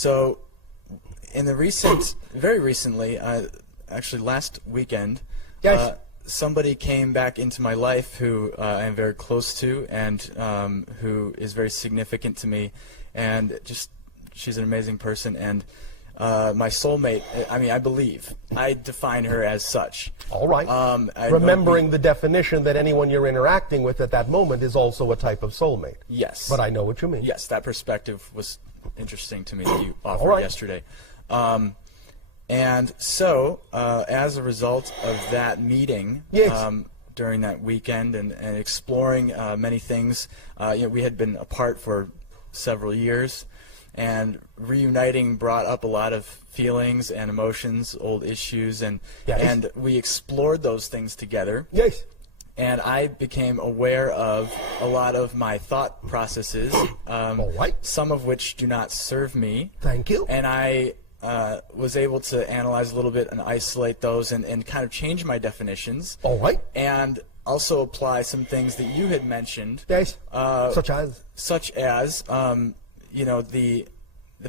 So, in the very recently, actually last weekend, Yes. somebody came back into my life who I am very close to and who is very significant to me, and she's an amazing person, and my soulmate. I mean, I define her as such. All right. Remembering the definition that anyone you're interacting with at that moment is also a type of soulmate. Yes. But I know what you mean. Yes, that perspective was interesting to me that you offered yesterday. And so, as a result of that meeting, during that weekend and exploring many things, we had been apart for several years, and reuniting brought up a lot of feelings and emotions, old issues, and we explored those things together. Yes. And I became aware of a lot of my thought processes, All right. some of which do not serve me. Thank you. And I was able to analyze a little bit and isolate those and kind of change my definitions. All right. And also apply some things that you had mentioned. Yes. Such as the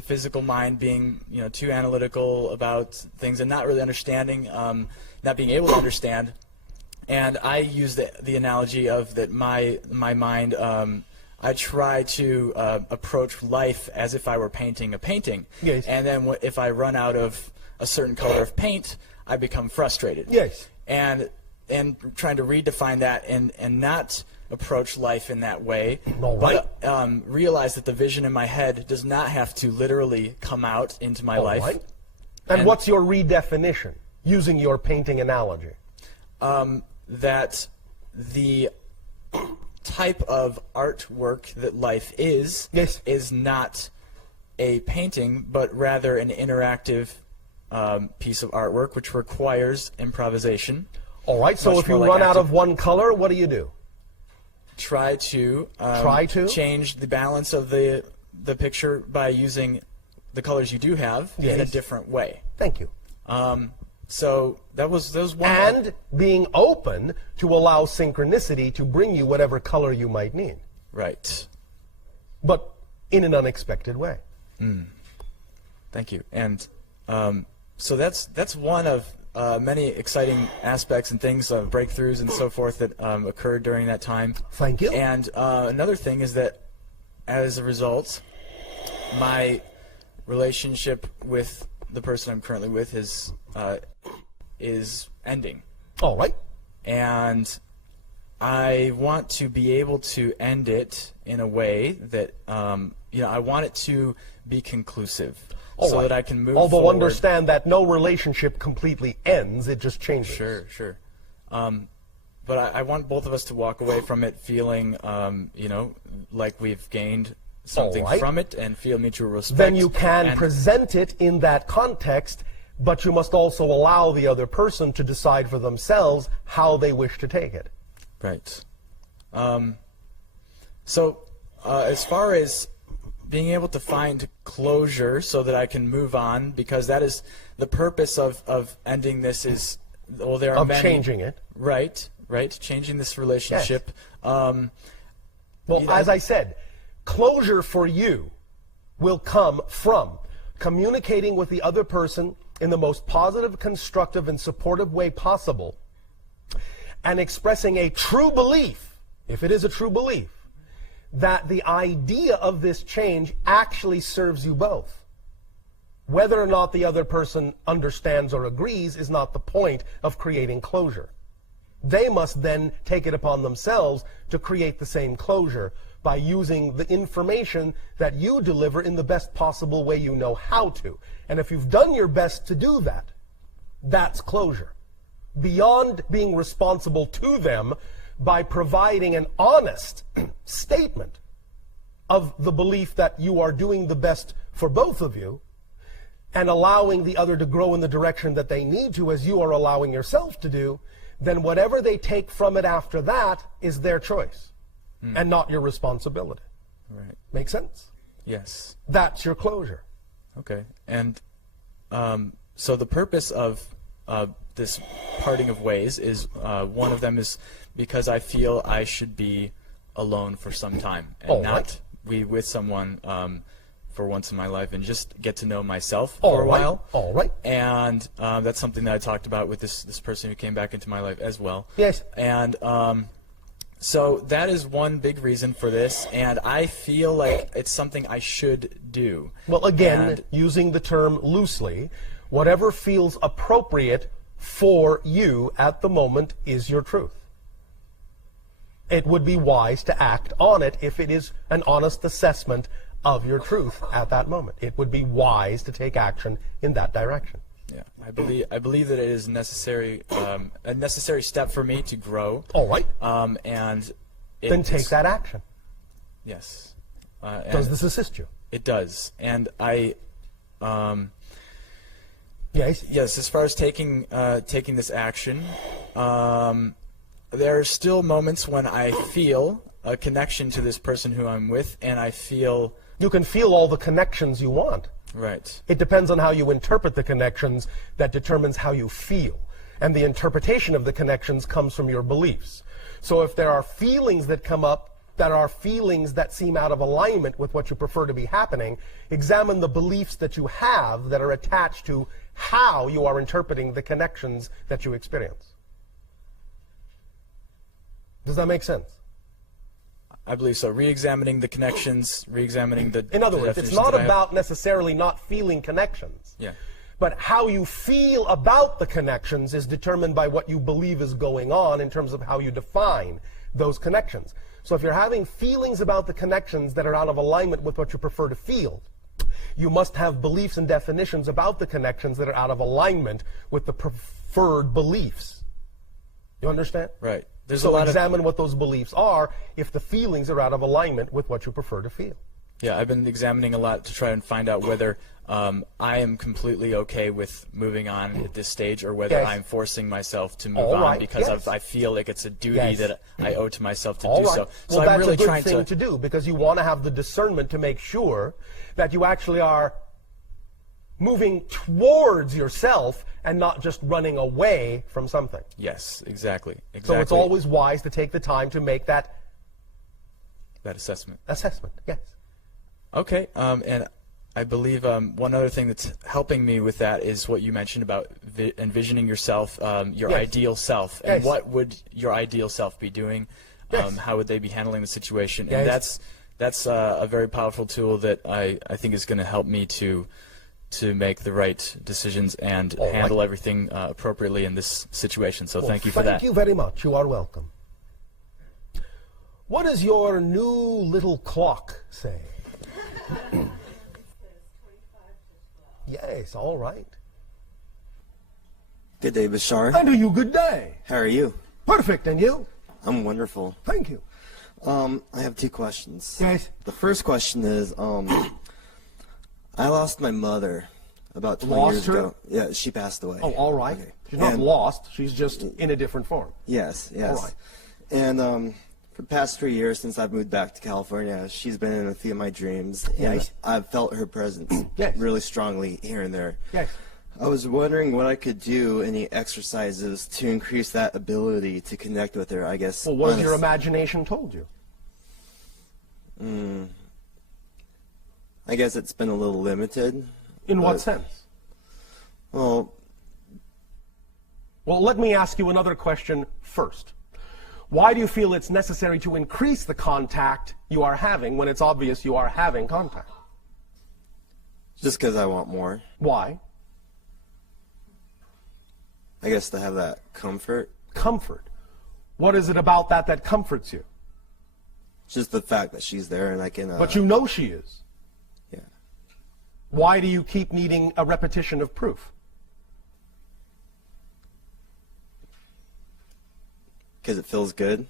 physical mind being too analytical about things and not really understanding, not being able to understand. And I use the analogy of that my mind. I try to approach life as if I were painting a painting. Yes. And then if I run out of a certain color of paint, I become frustrated. Yes. And trying to redefine that and not approach life in that way, All right. but realize that the vision in my head does not have to literally come out into my life. Right. And what's your redefinition, using your painting analogy? That the type of artwork that life is not a painting, but rather an interactive piece of artwork, which requires improvisation. All right, so if you run out of one color, what do? Try to change the balance of the picture by using the colors you do have in a different way. Thank you. So that was one. And being open to allow synchronicity to bring you whatever color you might need. Right. But in an unexpected way. Thank you. And so that's one of many exciting aspects and things, breakthroughs and so forth that occurred during that time. Thank you. And another thing is that as a result, my relationship with the person I'm currently with is ending. All right. And I want to be able to end it in a way that I want it to be conclusive. That I can move forward. Although understand that no relationship completely ends, it just changes. Sure. But I want both of us to walk away from it feeling, like we've gained something from it and feel mutual respect. Then you can present it in that context, but you must also allow the other person to decide for themselves how they wish to take it. Right. So as far as being able to find closure so that I can move on, because that is the purpose of ending this is, well, there are many. Changing it. Right, changing this relationship. Yes. As I said, closure for you will come from communicating with the other person in the most positive, constructive, and supportive way possible, and expressing a true belief, if it is a true belief, that the idea of this change actually serves you both. Whether or not the other person understands or agrees is not the point of creating closure. They must then take it upon themselves to create the same closure by using the information that you deliver in the best possible way you know how to. And if you've done your best to do that, that's closure. Beyond being responsible to them by providing an honest statement of the belief that you are doing the best for both of you and allowing the other to grow in the direction that they need to, as you are allowing yourself to do, then whatever they take from it after that is their choice and not your responsibility. Right. Make sense? Yes. That's your closure. Okay. And so the purpose of this parting of ways is one of them is because I feel I should be alone for some time and not be with someone for once in my life and just get to know myself for a while. All right. And that's something that I talked about with this person who came back into my life as well. Yes. And so that is one big reason for this, and I feel like it's something I should do. Well, again, using the term loosely, whatever feels appropriate for you at the moment is your truth. It would be wise to act on it if it is an honest assessment of your truth at that moment. It would be wise to take action in that direction. Yeah, I believe that it is necessary, a necessary step for me to grow. All right. And then take that action. Yes. Does this assist you? It does, and I. Yes. Yes. As far as taking this action, there are still moments when I feel a connection to this person who I'm with, and I feel. You can feel all the connections you want. Right. It depends on how you interpret the connections that determines how you feel. And the interpretation of the connections comes from your beliefs. So if there are feelings that come up that are feelings that seem out of alignment with what you prefer to be happening, examine the beliefs that you have that are attached to how you are interpreting the connections that you experience. Does that make sense? I believe so. Re-examining the connections, re-examining the. In other words, it's not about necessarily not feeling connections. Yeah. But how you feel about the connections is determined by what you believe is going on in terms of how you define those connections. So if you're having feelings about the connections that are out of alignment with what you prefer to feel, you must have beliefs and definitions about the connections that are out of alignment with the preferred beliefs. You understand? Right. So examine what those beliefs are if the feelings are out of alignment with what you prefer to feel. Yeah, I've been examining a lot to try and find out whether I am completely okay with moving on at this stage, or whether I'm forcing myself to move on because I feel like it's a duty that I owe to myself to do so. So well, I'm really that's a trying good thing to do, because you want to have the discernment to make sure that you actually are moving towards yourself and not just running away from something. Yes, exactly. So it's always wise to take the time to make that assessment. Yes. Okay, and I believe one other thing that's helping me with that is what you mentioned about envisioning yourself, your ideal self, and what would your ideal self be doing? How would they be handling the situation? And that's a very powerful tool that I think is going to help me to make the right decisions and handle everything appropriately in this situation. So thank you for that. Thank you very much. You are welcome. What does your new little clock say? Yes, all right. Good day, Bashar. And to you, good day. How are you? Perfect, and you? I'm wonderful. Thank you. I have two questions. Yes. The first question is, I lost my mother about 20 years ago. Yeah, she passed away. Oh, all right. Okay. She's not lost. She's just in a different form. Yes. All right. And for the past 3 years since I've moved back to California, she's been in a few of my dreams. And I've felt her presence really strongly here and there. Yes. I was wondering what I could do, any exercises to increase that ability to connect with her, I guess. Well, what has your imagination told you? I guess it's been a little limited. In what sense? Well, let me ask you another question first. Why do you feel it's necessary to increase the contact you are having when it's obvious you are having contact? Just because I want more. Why? I guess to have that comfort. Comfort. What is it about that comforts you? Just the fact that she's there and I can... But you know she is. Yeah. Why do you keep needing a repetition of proof? Because it feels good.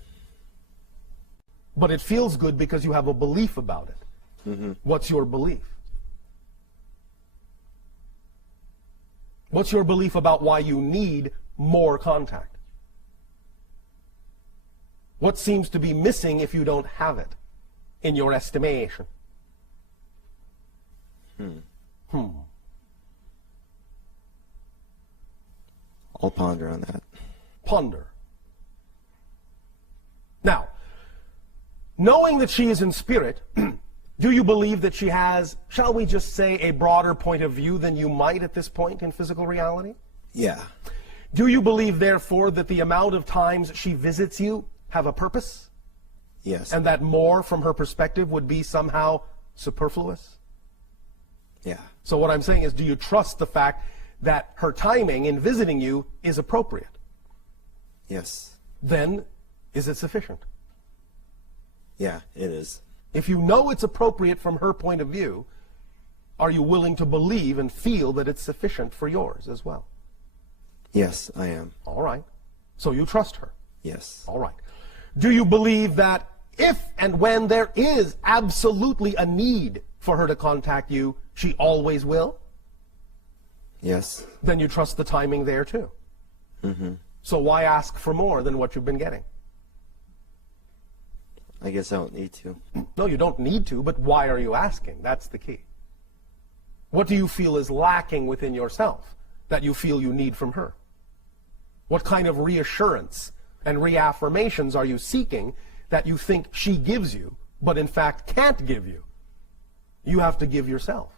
But it feels good because you have a belief about it. Mm-hmm. What's your belief? What's your belief about why you need more contact? What seems to be missing if you don't have it, in your estimation? I'll ponder on that. Ponder. Now, knowing that she is in spirit, Do you believe that she has, shall we just say, a broader point of view than you might at this point in physical reality? Yeah. Do you believe, therefore, that the amount of times she visits you have a purpose? Yes. And that more, from her perspective, would be somehow superfluous? Yeah. So what I'm saying is, do you trust the fact that her timing in visiting you is appropriate? Yes. Then, is it sufficient? Yeah, it is. If you know it's appropriate from her point of view, are you willing to believe and feel that it's sufficient for yours as well? Yes, I am. All right. So you trust her? Yes. All right. Do you believe that if and when there is absolutely a need for her to contact you, she always will? Yes. Then you trust the timing there too. Mm-hmm. So why ask for more than what you've been getting? I guess I don't need to. No, you don't need to, but why are you asking? That's the key. What do you feel is lacking within yourself that you feel you need from her? What kind of reassurance and reaffirmations are you seeking that you think she gives you, but in fact can't give you? You have to give yourself.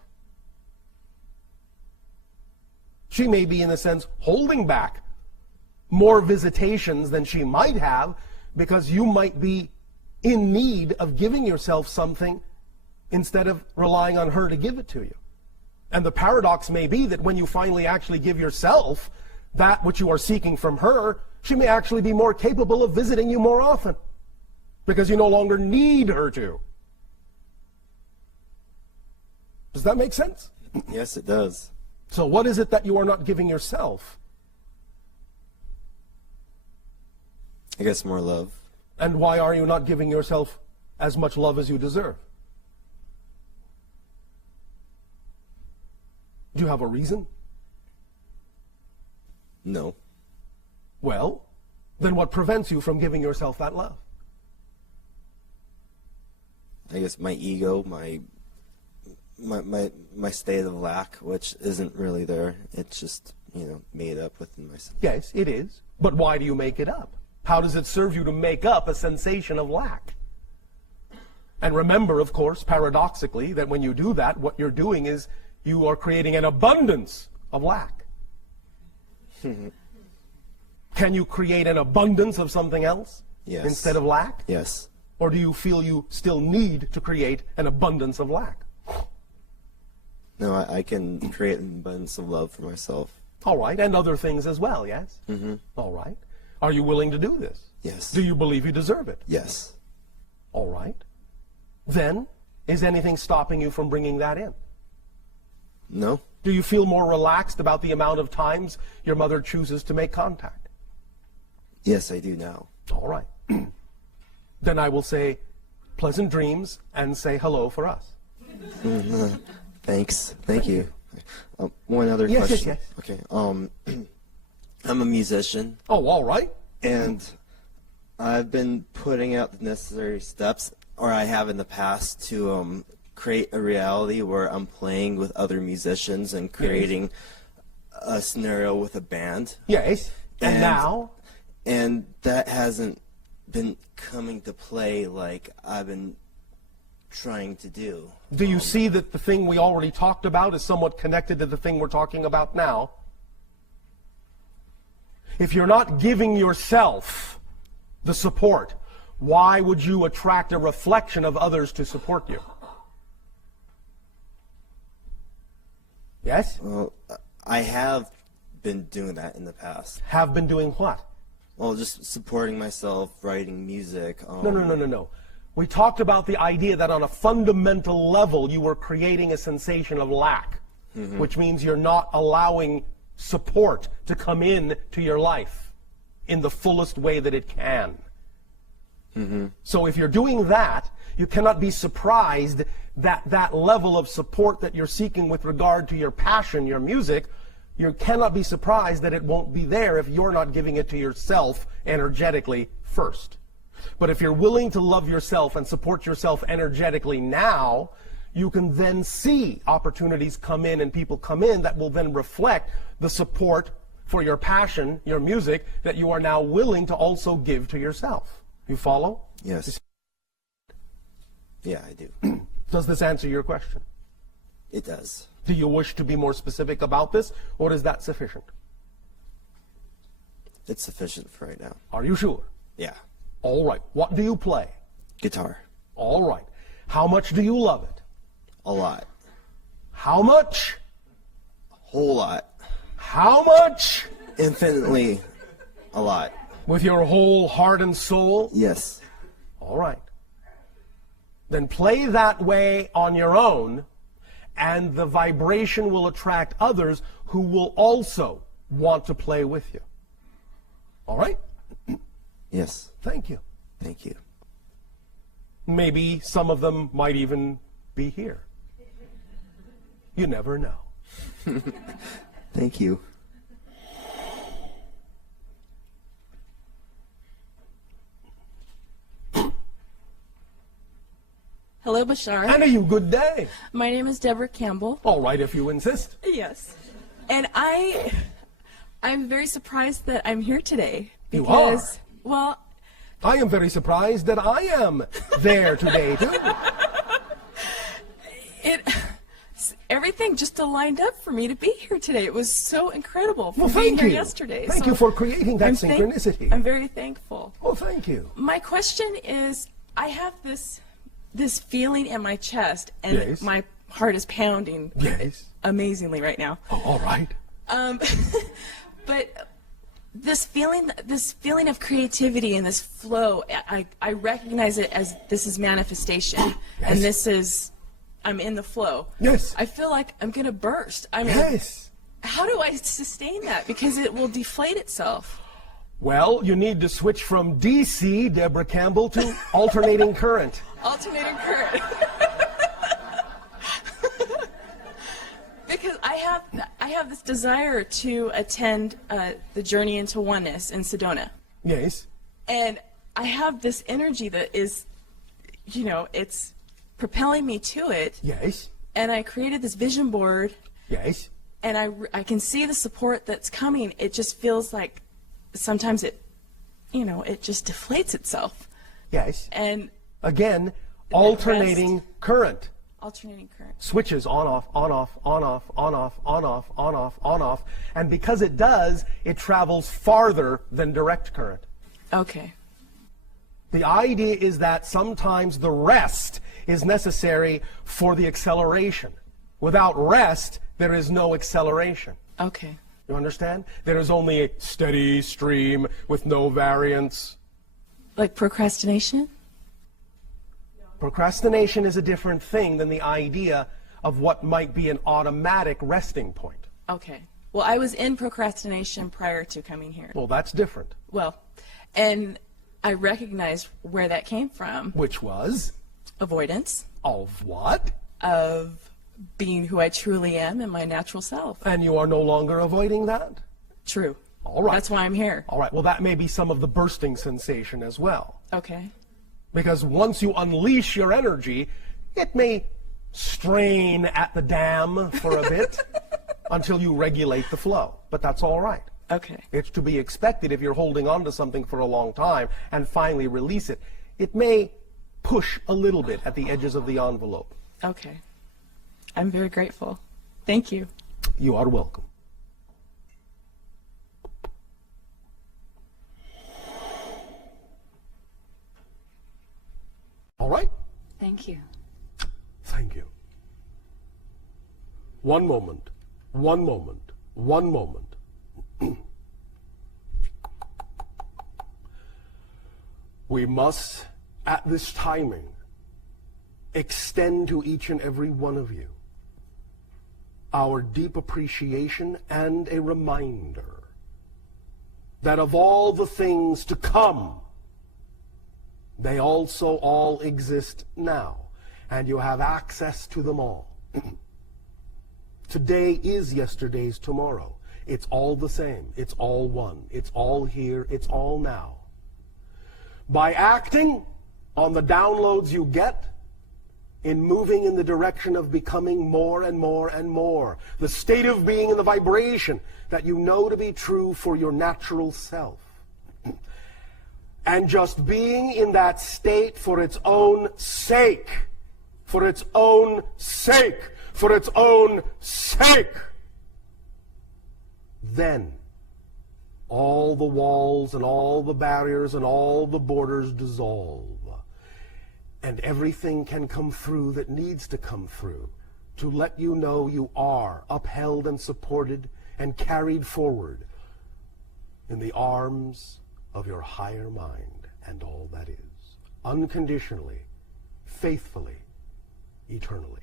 She may be, in a sense, holding back more visitations than she might have because you might be in need of giving yourself something instead of relying on her to give it to you. And the paradox may be that when you finally actually give yourself that which you are seeking from her, she may actually be more capable of visiting you more often because you no longer need her to. Does that make sense? Yes, it does. So what is it that you are not giving yourself? I guess more love. And why are you not giving yourself as much love as you deserve? Do you have a reason? No. Well, then what prevents you from giving yourself that love? I guess my ego, my state of lack, which isn't really there. It's just, made up within myself. Yes, it is. But why do you make it up? How does it serve you to make up a sensation of lack? And remember, of course, paradoxically, that when you do that, what you're doing is you are creating an abundance of lack. Can you create an abundance of something else Yes. instead of lack? Yes. Or do you feel you still need to create an abundance of lack? No, I can create an abundance of love for myself. All right, and other things as well, yes? Mm-hmm. All right. Are you willing to do this? Yes. Do you believe you deserve it? Yes. All right. Then, is anything stopping you from bringing that in? No. Do you feel more relaxed about the amount of times your mother chooses to make contact? Yes, I do now. All right. Then I will say pleasant dreams and say hello for us. Thanks. Thank you. One other Yes, question. yes, Okay. I'm a musician, Oh, all right. and I've been putting out the necessary steps, or I have in the past, to create a reality where I'm playing with other musicians and creating a scenario with a band. Yes. And now? And that hasn't been coming to play like I've been trying to do. Do you see that the thing we already talked about is somewhat connected to the thing we're talking about now? If you're not giving yourself the support, why would you attract a reflection of others to support you? Yes? Well, I have been doing that in the past. Have been doing what? Well, just supporting myself, writing music. No. We talked about the idea that on a fundamental level you were creating a sensation of lack, which means you're not allowing support to come in to your life in the fullest way that it can. So if you're doing that, you cannot be surprised that that level of support that you're seeking with regard to your passion, your music, you cannot be surprised that it won't be there if you're not giving it to yourself energetically first. But if you're willing to love yourself and support yourself energetically now, you can then see opportunities come in and people come in that will then reflect the support for your passion, your music, that you are now willing to also give to yourself. You follow? Yes. Yeah, I do. Does this answer your question? It does. Do you wish to be more specific about this, or is that sufficient? It's sufficient for right now. Are you sure? Yeah. All right. What do you play? Guitar. All right. How much do you love it? A lot. How much? A whole lot. How much? Infinitely a lot. With your whole heart and soul? Yes. All right. Then play that way on your own, and the vibration will attract others who will also want to play with you. All right? Yes. Thank you. Thank you. Maybe some of them might even be here. You never know. Thank you. Hello, Bashar. And you good day. My name is Deborah Campbell. All right, if you insist. Yes. And I'm very surprised that I'm here today. You are? Because, well, I am very surprised that I am there today, too. Everything just aligned up for me to be here today. It was so incredible from Well, being thank here you. yesterday. Thank So you for creating that synchronicity. I'm very thankful. Oh, thank you. My question is, I have this feeling in my chest, and Yes. my heart is pounding Yes. amazingly right now. Oh, all right. But this feeling of creativity and this flow, I recognize it as this is manifestation, Yes. and this is, I'm in the flow. Yes. I feel like I'm gonna burst. I mean, Yes. how do I sustain that? Because it will deflate itself. Well, you need to switch from DC, Deborah Campbell, to alternating current. Alternating current. Because I have this desire to attend the Journey into Oneness in Sedona. Yes. And I have this energy that is, it's propelling me to it. Yes. And I created this vision board, Yes. and I can see the support that's coming. It just feels like sometimes it just deflates itself. Yes. And Again, alternating current. alternating current. Switches on, off, on, off, on, off, on, off, on, off, on, off, on, off. And because it does, it travels farther than direct current. Okay. The idea is that sometimes the rest is necessary for the acceleration. Without rest, there is no acceleration. Okay. You understand? There is only a steady stream with no variance. Like procrastination? Procrastination is a different thing than the idea of what might be an automatic resting point. Okay. Well, I was in procrastination prior to coming here. Well, that's different. Well, and I recognized where that came from. Which was? Avoidance Of what? of being who I truly am in my natural self. And you are no longer avoiding that? True. All right. That's why I'm here. All right. Well, that may be some of the bursting sensation as well. Okay. Because once you unleash your energy, it may strain at the dam for a bit until you regulate the flow. But that's all right. Okay. It's to be expected if you're holding on to something for a long time and finally release it. It may push a little bit at the edges of the envelope. Okay. I'm very grateful. Thank you. You are welcome. All right? Thank you. Thank you. One moment. One moment. One moment. We must, at this timing, extend to each and every one of you our deep appreciation and a reminder that of all the things to come, they also all exist now, and you have access to them all. Today is yesterday's tomorrow. It's all the same. It's all one. It's all here. It's all now. By acting on the downloads you get, in moving in the direction of becoming more and more and more, the state of being and the vibration that you know to be true for your natural self. And just being in that state for its own sake for its own sake, for its own sake, then all the walls and all the barriers and all the borders dissolve, and everything can come through that needs to come through to let you know you are upheld and supported and carried forward in the arms of your higher mind and all that is, unconditionally, faithfully, eternally.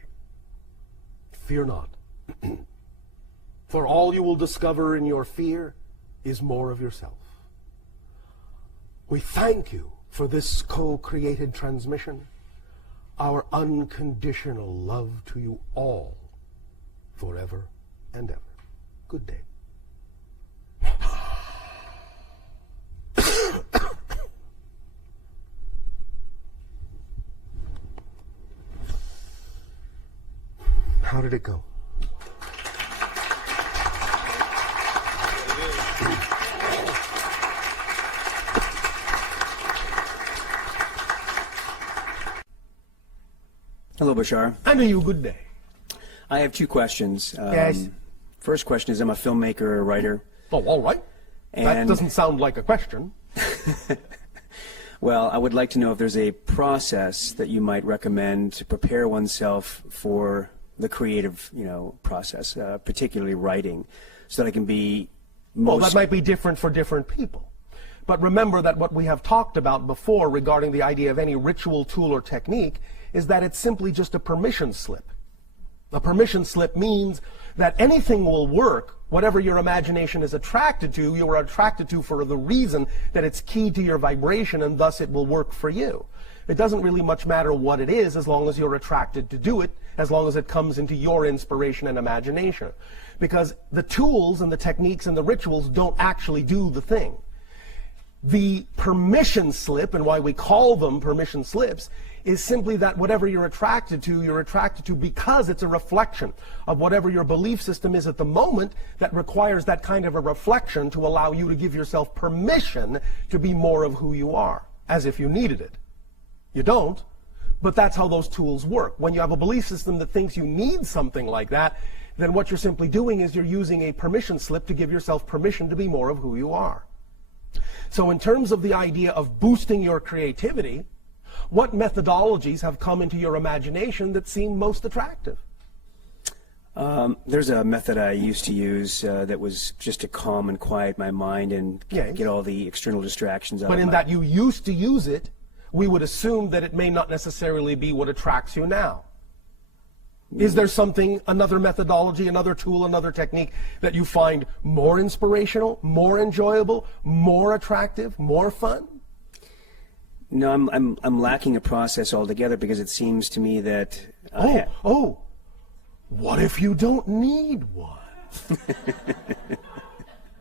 Fear not, for all you will discover in your fear is more of yourself. We thank you for this co-created transmission, our unconditional love to you all, forever and ever. Good day. How did it go? Hello, Bashar. And to you, good day. I have two questions. Yes. First question is, I'm a filmmaker, a writer. Oh, all right. That And- doesn't sound like a question. Well, I would like to know if there's a process that you might recommend to prepare oneself for the creative, process, particularly writing, so that I can be Well, most... that might be different for different people. But remember that what we have talked about before regarding the idea of any ritual, tool, or technique is that it's simply just a permission slip. A permission slip means that anything will work, whatever your imagination is attracted to, you are attracted to for the reason that it's keyed to your vibration, and thus it will work for you. It doesn't really much matter what it is as long as you're attracted to do it, as long as it comes into your inspiration and imagination. Because the tools and the techniques and the rituals don't actually do the thing. The permission slip, and why we call them permission slips, is simply that whatever you're attracted to because it's a reflection of whatever your belief system is at the moment that requires that kind of a reflection to allow you to give yourself permission to be more of who you are, as if you needed it. You don't, but that's how those tools work. When you have a belief system that thinks you need something like that, then what you're simply doing is you're using a permission slip to give yourself permission to be more of who you are. So in terms of the idea of boosting your creativity, what methodologies have come into your imagination that seem most attractive? There's a method I used to use that was just to calm and quiet my mind and Yes. get all the external distractions out But of in my... that you used to use it, we would assume that it may not necessarily be what attracts you now. Is there something, another methodology, another tool, another technique that you find more inspirational, more enjoyable, more attractive, more fun? No, I'm lacking a process altogether, because it seems to me that... What if you don't need one?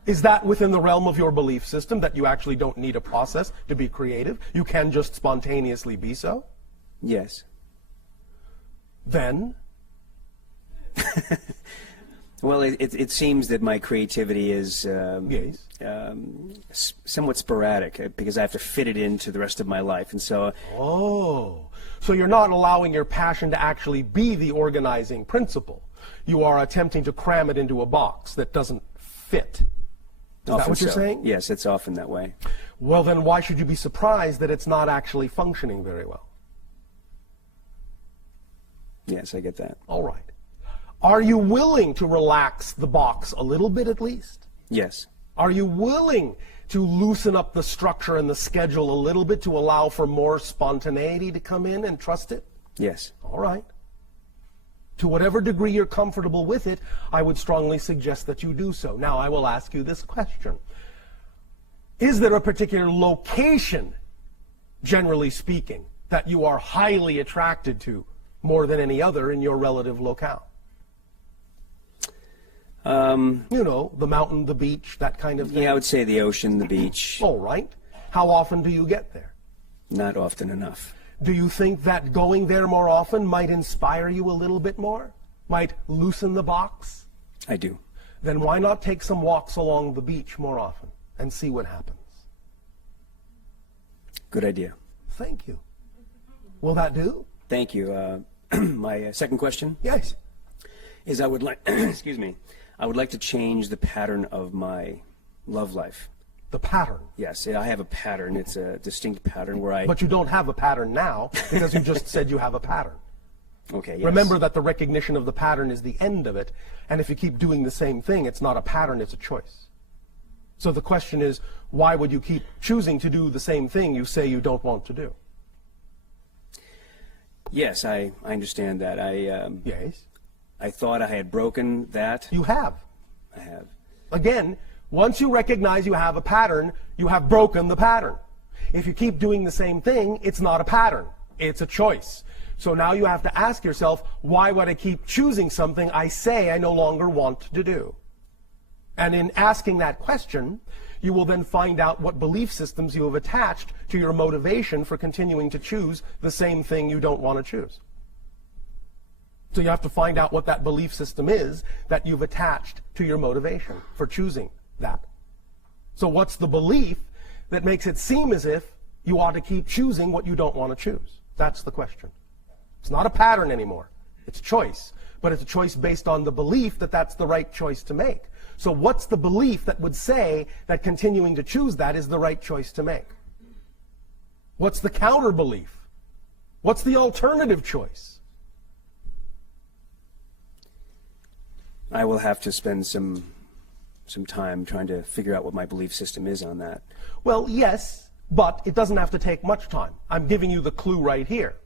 Is that within the realm of your belief system, that you actually don't need a process to be creative? You can just spontaneously be so? Yes. Then? Well, it seems that my creativity is Yes. somewhat sporadic, because I have to fit it into the rest of my life, and so... Oh, so you're not allowing your passion to actually be the organizing principle. You are attempting to cram it into a box that doesn't fit. Is that what you're saying? Yes, it's often that way. Well, then why should you be surprised that it's not actually functioning very well? Yes, I get that. All right. Are you willing to relax the box a little bit at least? Yes. Are you willing to loosen up the structure and the schedule a little bit to allow for more spontaneity to come in and trust it? Yes. All right. To whatever degree you're comfortable with it, I would strongly suggest that you do so. Now, I will ask you this question. Is there a particular location, generally speaking, that you are highly attracted to more than any other in your relative locale? You know, the mountain, the beach, that kind of thing? Yeah, I would say the ocean, the beach. All right. How often do you get there? Not often enough. Do you think that going there more often might inspire you a little bit more? Might loosen the box? I do. Then why not take some walks along the beach more often and see what happens? Good idea. Thank you. Will that do? Thank you. My second question? Yes. Is I would like, excuse me, I would like to change the pattern of my love life. The pattern. Yes, I have a pattern. It's a distinct pattern where I... But you don't have a pattern now because you just said you have a pattern. Okay, yes. Remember that the recognition of the pattern is the end of it, and if you keep doing the same thing, it's not a pattern, it's a choice. So the question is, why would you keep choosing to do the same thing you say you don't want to do? Yes, I understand that. Yes. I thought I had broken that. You have. I have. Again, once you recognize you have a pattern, you have broken the pattern. If you keep doing the same thing, it's not a pattern, it's a choice. So now you have to ask yourself, why would I keep choosing something I say I no longer want to do? And in asking that question, you will then find out what belief systems you have attached to your motivation for continuing to choose the same thing you don't want to choose. So you have to find out what that belief system is that you've attached to your motivation for choosing that. So what's the belief that makes it seem as if you ought to keep choosing what you don't want to choose? That's the question. It's not a pattern anymore. It's choice. But it's a choice based on the belief that that's the right choice to make. So what's the belief that would say that continuing to choose that is the right choice to make? What's the counter belief? What's the alternative choice? I will have to spend some time trying to figure out what my belief system is on that. Well, yes, but it doesn't have to take much time. I'm giving you the clue right here.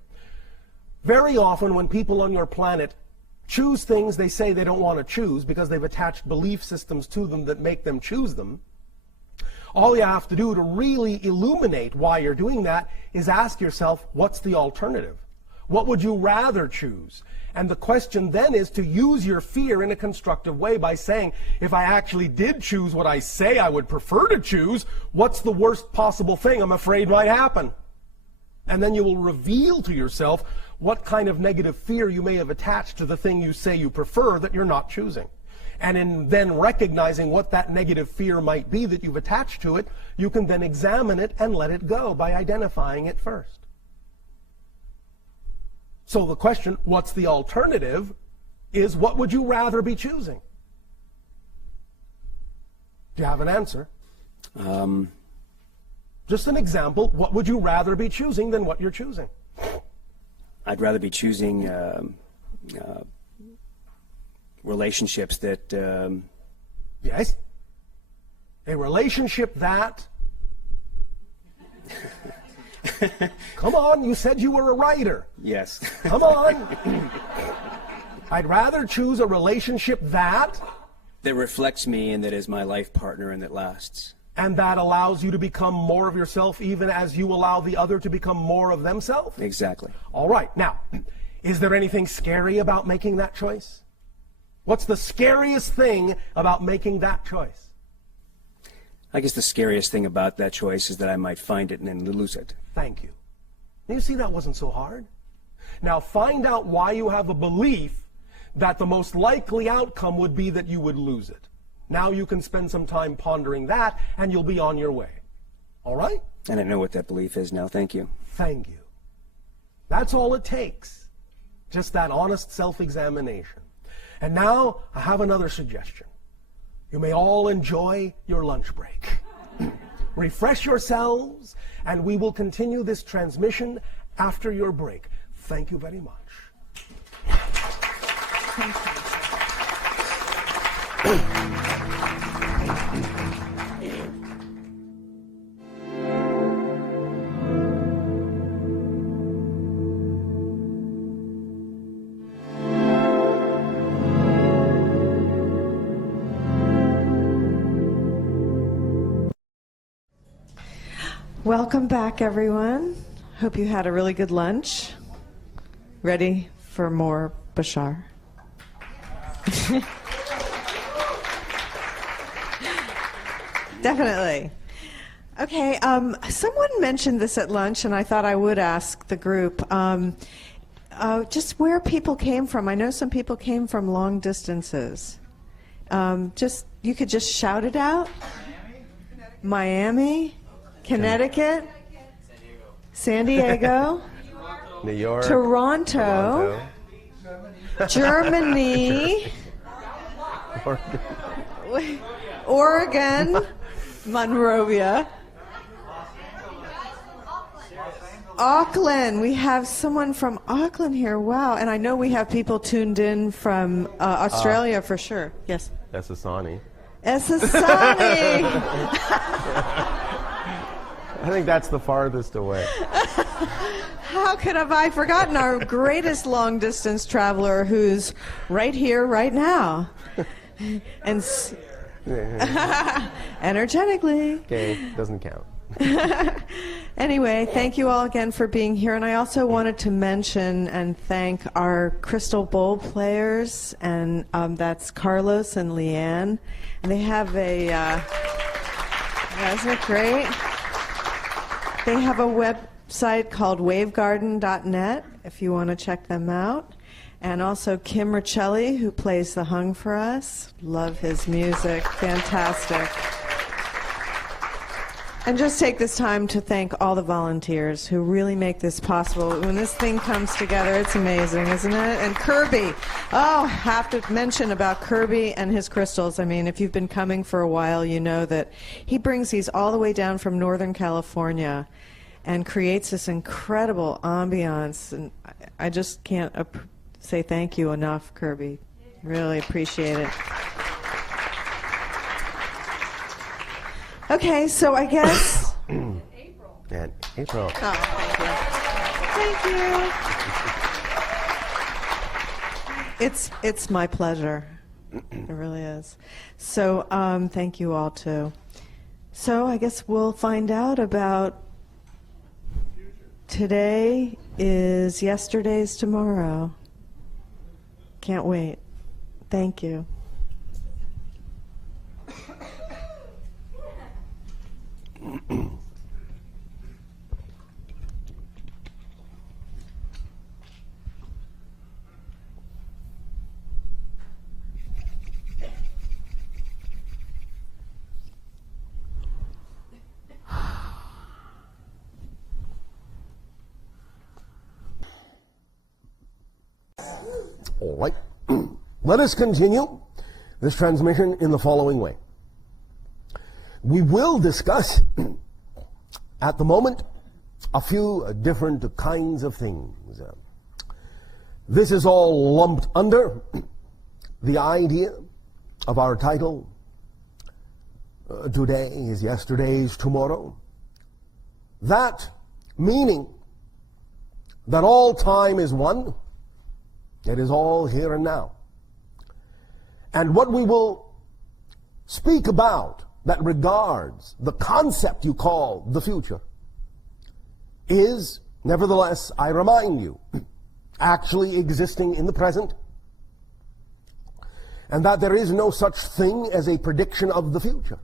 Very often when people on your planet choose things they say they don't want to choose because they've attached belief systems to them that make them choose them, all you have to do to really illuminate why you're doing that is ask yourself, what's the alternative? What would you rather choose? And the question then is to use your fear in a constructive way by saying, if I actually did choose what I say I would prefer to choose, what's the worst possible thing I'm afraid might happen? And then you will reveal to yourself what kind of negative fear you may have attached to the thing you say you prefer that you're not choosing. And in then recognizing what that negative fear might be that you've attached to it, you can then examine it and let it go by identifying it first. So the question, what's the alternative, is what would you rather be choosing? Do you have an answer? Just an example, what would you rather be choosing than what you're choosing? I'd rather be choosing relationships that... Yes? A relationship that... Come on, you said you were a writer. Yes. Come on. I'd rather choose a relationship that... That reflects me and that is my life partner and that lasts. And that allows you to become more of yourself even as you allow the other to become more of themselves? Exactly. All right. Now, is there anything scary about making that choice? What's the scariest thing about making that choice? I guess the scariest thing about that choice is that I might find it and then lose it. Thank you. You see, that wasn't so hard. Now find out why you have a belief that the most likely outcome would be that you would lose it. Now you can spend some time pondering that, and you'll be on your way. All right? And I know what that belief is now. Thank you. Thank you. That's all it takes. Just that honest self-examination. And now, I have another suggestion. You may all enjoy your lunch break. Refresh yourselves, and we will continue this transmission after your break. Thank you very much. Thank you. Welcome back, everyone. Hope you had a really good lunch. Ready for more Bashar? Definitely. Okay, someone mentioned this at lunch, and I thought I would ask the group just where people came from. I know some people came from long distances. You could just shout it out. Miami, Connecticut, San Diego, New York, Toronto, Germany, Oregon, Monrovia, Auckland. We have someone from Auckland here. Wow. And I know we have people tuned in from Australia for sure. Yes. Esasani. Esasani. I think that's the farthest away. How could have I forgotten our greatest long-distance traveler who's right here, right now? And energetically. Okay, doesn't count. Anyway, thank you all again for being here. And I also wanted to mention and thank our crystal bowl players, and that's Carlos and Leanne. And they have a, isn't it great? They have a website called wavegarden.net if you want to check them out. And also Kim Riccelli, who plays the hung for us. Love his music. Fantastic. And just take this time to thank all the volunteers who really make this possible. When this thing comes together, it's amazing, isn't it? And Kirby. Oh, have to mention about Kirby and his crystals. I mean, if you've been coming for a while, you know that he brings these all the way down from Northern California and creates this incredible ambiance. And I just can't say thank you enough, Kirby. Really appreciate it. Okay, so I guess... April. And April. Oh, thank you. Thank you. It's my pleasure. It really is. So thank you all, too. So I guess we'll find out about... Today is yesterday's tomorrow. Can't wait. Thank you. All right. Let us continue this transmission in the following way. We will discuss, at the moment, a few different kinds of things. This is all lumped under the idea of our title, Today is Yesterday's Tomorrow. That meaning that all time is one, it is all here and now. And what we will speak about that regards the concept you call the future is, nevertheless, I remind you, actually existing in the present, and that there is no such thing as a prediction of the future.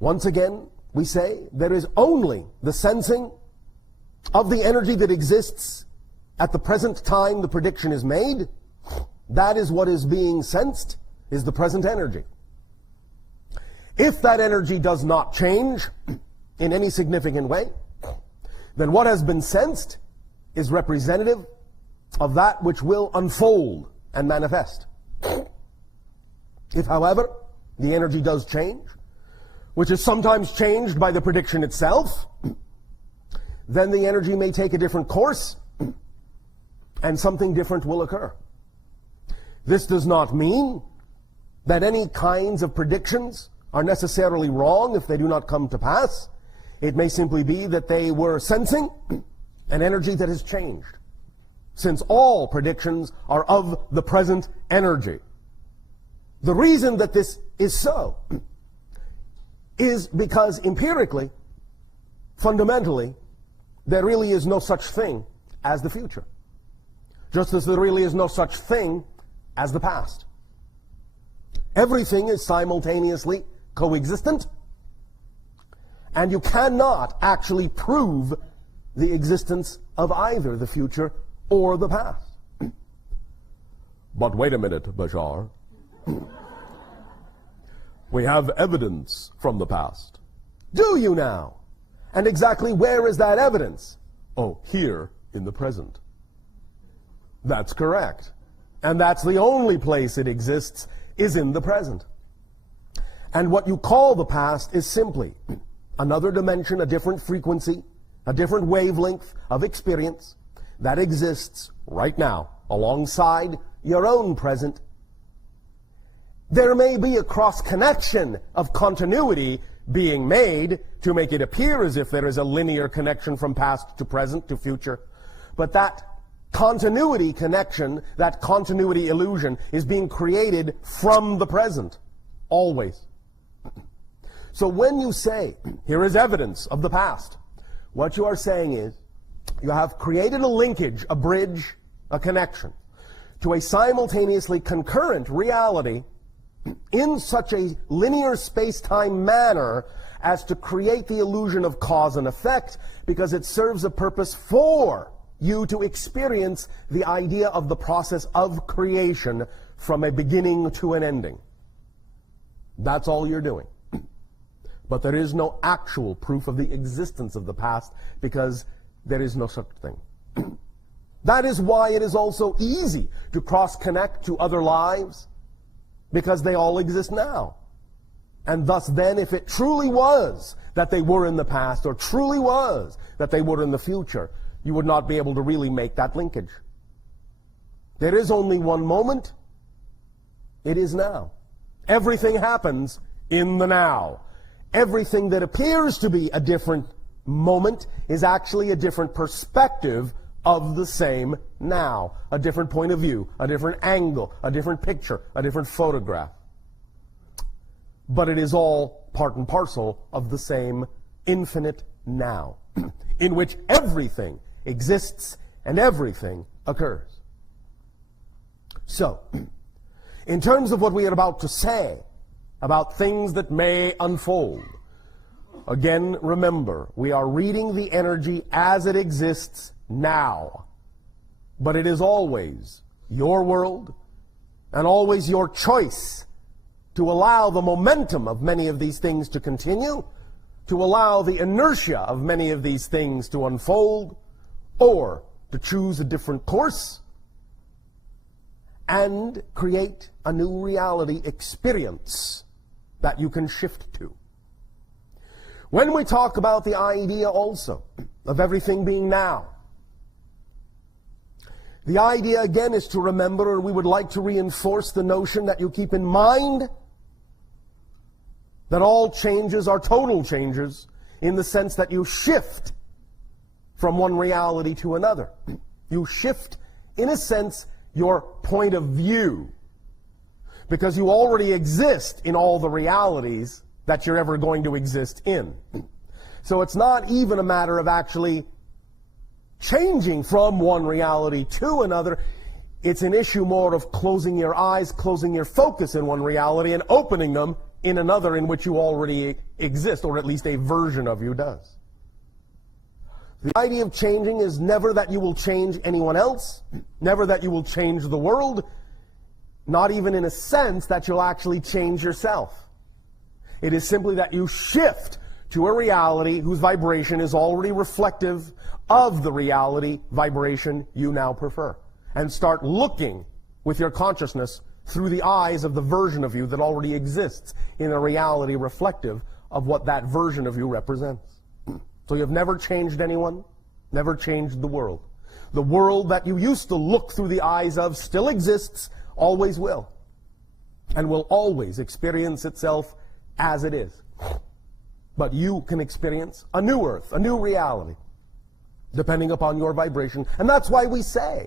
Once again, we say there is only the sensing of the energy that exists at the present time the prediction is made. That is what is being sensed, is the present energy. If that energy does not change in any significant way, then what has been sensed is representative of that which will unfold and manifest. If, however, the energy does change, which is sometimes changed by the prediction itself, then the energy may take a different course and something different will occur. This does not mean that any kinds of predictions are necessarily wrong if they do not come to pass. It may simply be that they were sensing an energy that has changed, since all predictions are of the present energy. The reason that this is so is because empirically, fundamentally, there really is no such thing as the future, just as there really is no such thing as the past. Everything is simultaneously coexistent, and you cannot actually prove the existence of either the future or the past. But wait a minute, Bashar. We have evidence from the past. Do you now? And exactly where is that evidence? Oh, here in the present. That's correct. And that's the only place it exists, is in the present. And what you call the past is simply another dimension, a different frequency, a different wavelength of experience that exists right now alongside your own present. There may be a cross-connection of continuity being made to make it appear as if there is a linear connection from past to present to future, but that continuity connection, that continuity illusion, is being created from the present, always. So when you say, here is evidence of the past, what you are saying is, you have created a linkage, a bridge, a connection, to a simultaneously concurrent reality in such a linear space-time manner as to create the illusion of cause and effect, because it serves a purpose for you to experience the idea of the process of creation from a beginning to an ending. That's all you're doing. But there is no actual proof of the existence of the past, because there is no such thing. That is why it is also easy to cross-connect to other lives, because they all exist now. And thus then, if it truly was that they were in the past, or truly was that they were in the future, you would not be able to really make that linkage. There is only one moment. It is now. Everything happens in the now. Everything that appears to be a different moment is actually a different perspective of the same now. A different point of view, a different angle, a different picture, a different photograph. But it is all part and parcel of the same infinite now, in which everything exists and everything occurs. So, in terms of what we are about to say about things that may unfold, again, remember, we are reading the energy as it exists now. But it is always your world and always your choice to allow the momentum of many of these things to continue, to allow the inertia of many of these things to unfold, or to choose a different course and create a new reality experience that you can shift to. When we talk about the idea also of everything being now, the idea again is to remember, or we would like to reinforce the notion that you keep in mind that all changes are total changes, in the sense that you shift from one reality to another. You shift, in a sense, your point of view, because you already exist in all the realities that you're ever going to exist in. So it's not even a matter of actually changing from one reality to another. It's an issue more of closing your eyes, closing your focus in one reality, and opening them in another in which you already exist, or at least a version of you does. The idea of changing is never that you will change anyone else, never that you will change the world, not even in a sense that you'll actually change yourself. It is simply that you shift to a reality whose vibration is already reflective of the reality vibration you now prefer, and start looking with your consciousness through the eyes of the version of you that already exists in a reality reflective of what that version of you represents. So you've never changed anyone, never changed the world. The world that you used to look through the eyes of still exists, always will, and will always experience itself as it is. But you can experience a new earth, a new reality, depending upon your vibration. And that's why we say,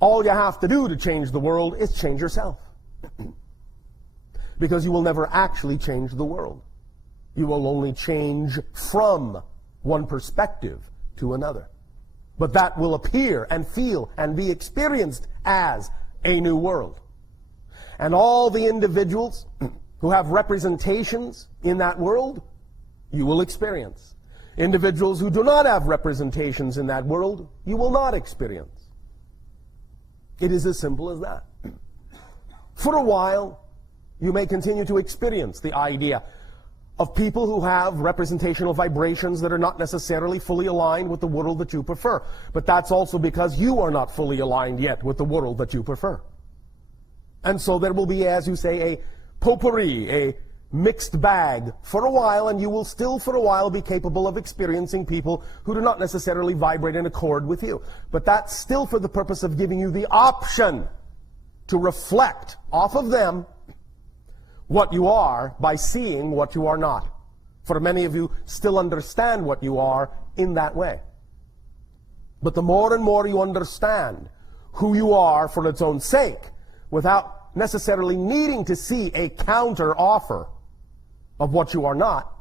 all you have to do to change the world is change yourself. Because you will never actually change the world. You will only change from one perspective to another. But that will appear and feel and be experienced as a new world. And all the individuals who have representations in that world, you will experience. Individuals who do not have representations in that world, you will not experience. It is as simple as that. For a while, you may continue to experience the idea of people who have representational vibrations that are not necessarily fully aligned with the world that you prefer. But that's also because you are not fully aligned yet with the world that you prefer. And so there will be, as you say, a potpourri, a mixed bag for a while, and you will still for a while be capable of experiencing people who do not necessarily vibrate in accord with you. But that's still for the purpose of giving you the option to reflect off of them what you are by seeing what you are not. For many of you still understand what you are in that way. But the more and more you understand who you are for its own sake, without necessarily needing to see a counter offer of what you are not,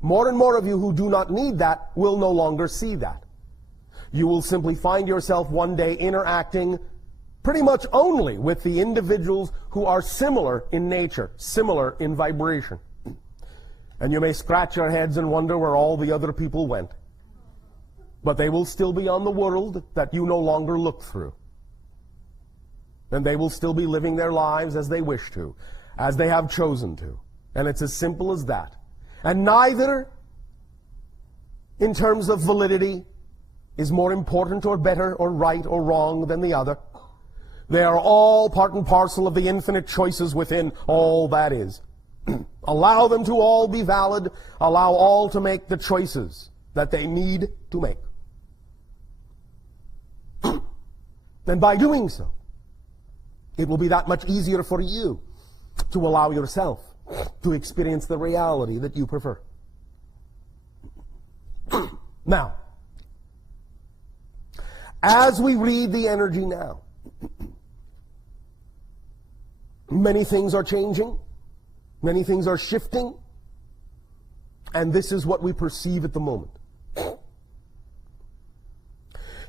more and more of you who do not need that will no longer see that. You will simply find yourself one day interacting pretty much only with the individuals who are similar in nature, similar in vibration. And you may scratch your heads and wonder where all the other people went. But they will still be on the world that you no longer look through. And they will still be living their lives as they wish to, as they have chosen to. And it's as simple as that. And neither, in terms of validity, is more important or better or right or wrong than the other. They are all part and parcel of the infinite choices within all that is. Allow them to all be valid. Allow all to make the choices that they need to make. And by doing so, it will be that much easier for you to allow yourself to experience the reality that you prefer. Now, as we read the energy now, many things are changing, many things are shifting, and this is what we perceive at the moment.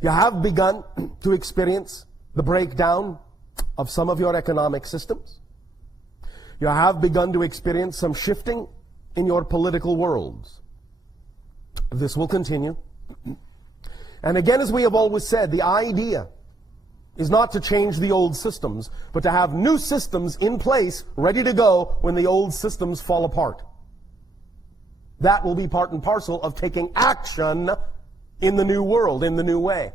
You have begun to experience the breakdown of some of your economic systems. You have begun to experience some shifting in your political worlds. This will continue. And again, as we have always said, the idea is not to change the old systems, but to have new systems in place, ready to go when the old systems fall apart. That will be part and parcel of taking action in the new world, in the new way.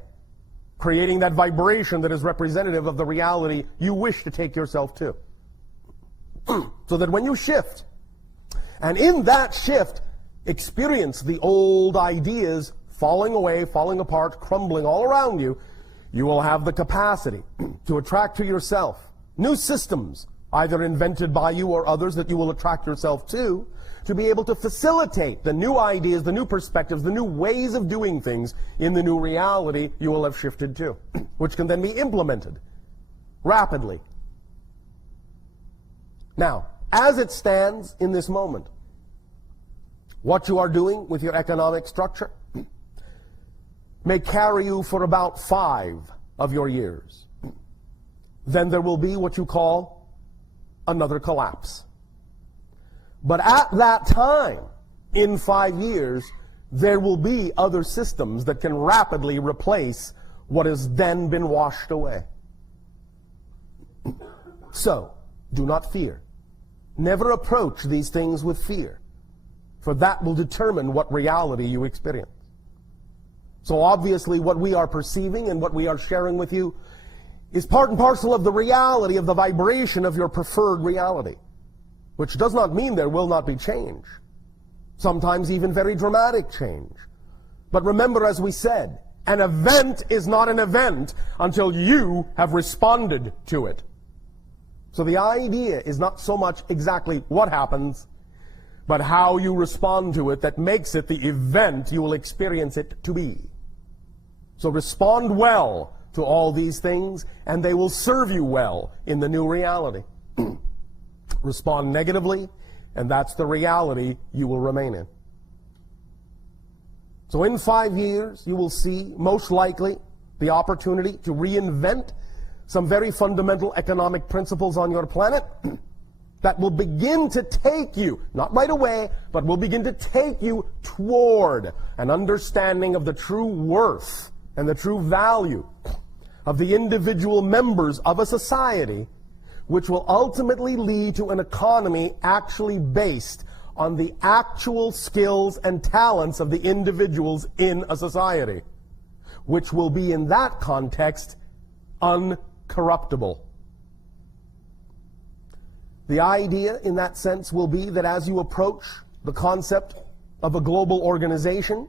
Creating that vibration that is representative of the reality you wish to take yourself to. So that when you shift, and in that shift, experience the old ideas falling away, falling apart, crumbling all around you, you will have the capacity to attract to yourself new systems, either invented by you or others that you will attract yourself to be able to facilitate the new ideas, the new perspectives, the new ways of doing things in the new reality you will have shifted to, which can then be implemented rapidly. Now, as it stands in this moment, what you are doing with your economic structure may carry you for about 5 of your years. Then there will be what you call another collapse. But at that time, in 5 years, there will be other systems that can rapidly replace what has then been washed away. So, do not fear. Never approach these things with fear, for that will determine what reality you experience. So obviously what we are perceiving and what we are sharing with you is part and parcel of the reality, of the vibration of your preferred reality, which does not mean there will not be change, sometimes even very dramatic change. But remember, as we said, an event is not an event until you have responded to it. So the idea is not so much exactly what happens, but how you respond to it that makes it the event you will experience it to be. So respond well to all these things, and they will serve you well in the new reality. Respond negatively, and that's the reality you will remain in. So in 5 years, you will see, most likely, the opportunity to reinvent some very fundamental economic principles on your planet that will begin to take you, not right away, but will begin to take you toward an understanding of the true worth and the true value of the individual members of a society, which will ultimately lead to an economy actually based on the actual skills and talents of the individuals in a society, which will be in that context uncorruptible. The idea in that sense will be that as you approach the concept of a global organization,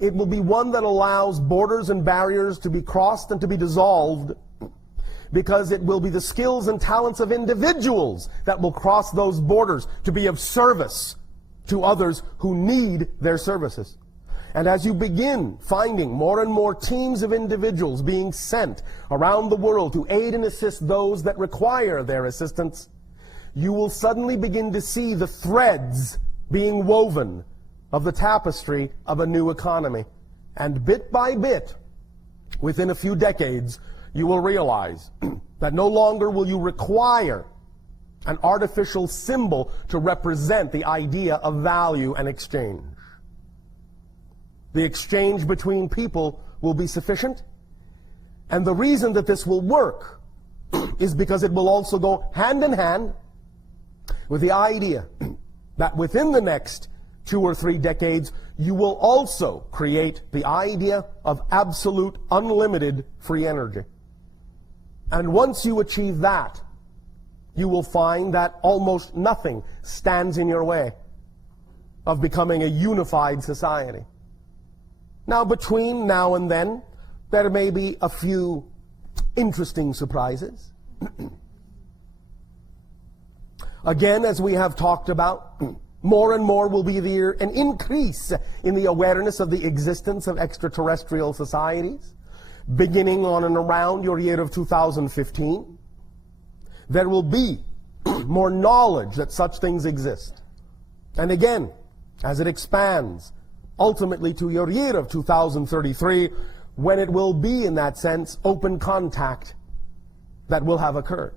it will be one that allows borders and barriers to be crossed and to be dissolved, because it will be the skills and talents of individuals that will cross those borders to be of service to others who need their services. And as you begin finding more and more teams of individuals being sent around the world to aid and assist those that require their assistance, you will suddenly begin to see the threads being woven of the tapestry of a new economy. And bit by bit, within a few decades, you will realize that no longer will you require an artificial symbol to represent the idea of value and exchange. The exchange between people will be sufficient, and the reason that this will work is because it will also go hand in hand with the idea that within the next 2 or 3 decades, you will also create the idea of absolute, unlimited free energy. And once you achieve that, you will find that almost nothing stands in your way of becoming a unified society. Now, between now and then, there may be a few interesting surprises. Again, as we have talked about, more and more will be there an increase in the awareness of the existence of extraterrestrial societies, beginning on and around your year of 2015. There will be more knowledge that such things exist. And again, as it expands, ultimately to your year of 2033, when it will be, in that sense, open contact that will have occurred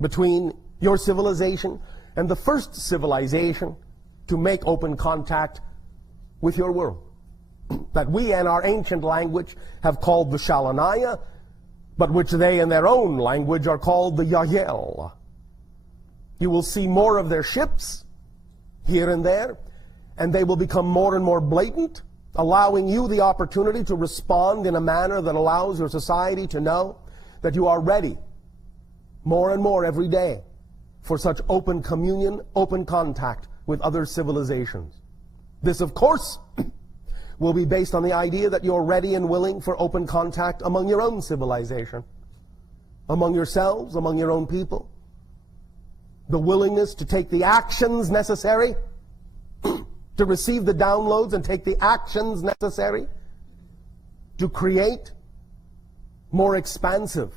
between your civilization and the first civilization to make open contact with your world, that we in our ancient language have called the Shalanaya, but which they in their own language are called the Yael. You will see more of their ships here and there, and they will become more and more blatant, allowing you the opportunity to respond in a manner that allows your society to know that you are ready more and more every day for such open communion, open contact with other civilizations. This, of course, will be based on the idea that you're ready and willing for open contact among your own civilization, among yourselves, among your own people. The willingness to take the actions necessary to receive the downloads and take the actions necessary to create more expansive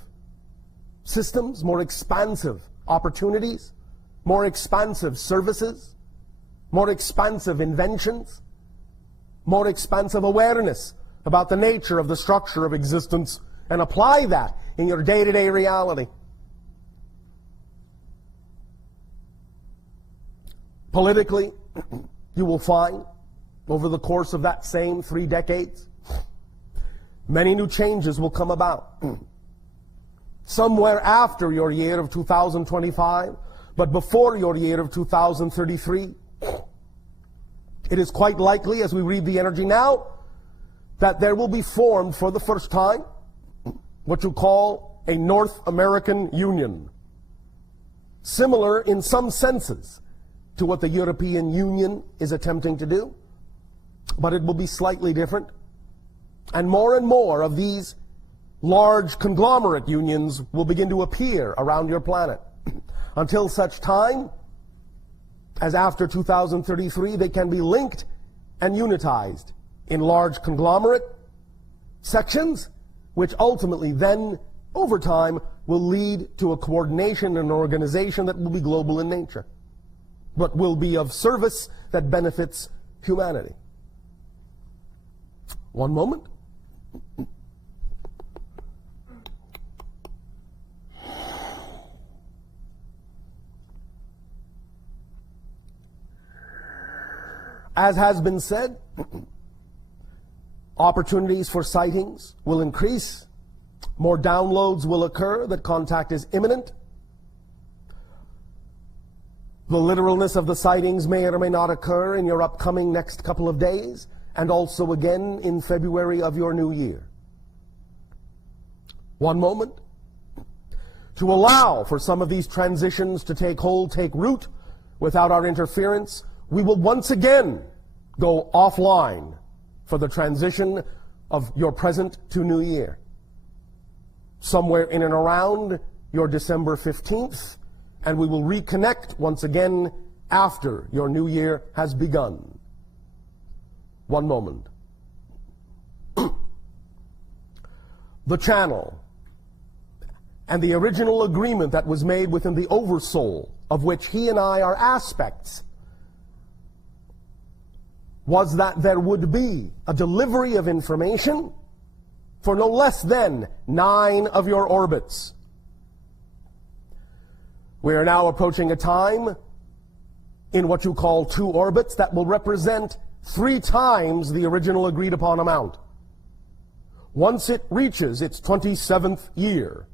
systems, more expansive opportunities, more expansive services, more expansive inventions, more expansive awareness about the nature of the structure of existence, and apply that in your day-to-day reality. Politically, you will find, over the course of that same 3 decades, many new changes will come about. Somewhere after your year of 2025, but before your year of 2033, it is quite likely, as we read the energy now, that there will be formed for the first time what you call a North American Union, similar in some senses to what the European Union is attempting to do, but it will be slightly different. And more of these large conglomerate unions will begin to appear around your planet until such time as after 2033 they can be linked and unitized in large conglomerate sections, which ultimately then, over time, will lead to a coordination and organization that will be global in nature, but will be of service that benefits humanity. One moment. As has been said, opportunities for sightings will increase. More downloads will occur, that contact is imminent. The The literalness of the sightings may or may not occur in your upcoming next couple of days, and also again in February of your new year. One moment. To allow for some of these transitions to take hold, take root, without our interference, we will once again go offline for the transition of your present to new year. Somewhere in and around your December 15th, and we will reconnect once again after your new year has begun. One moment. The channel and the original agreement that was made within the Oversoul, of which he and I are aspects, was that there would be a delivery of information for no less than 9 of your orbits. We are now approaching a time in what you call 2 orbits that will represent 3 times the original agreed upon amount. Once it reaches its 27th year,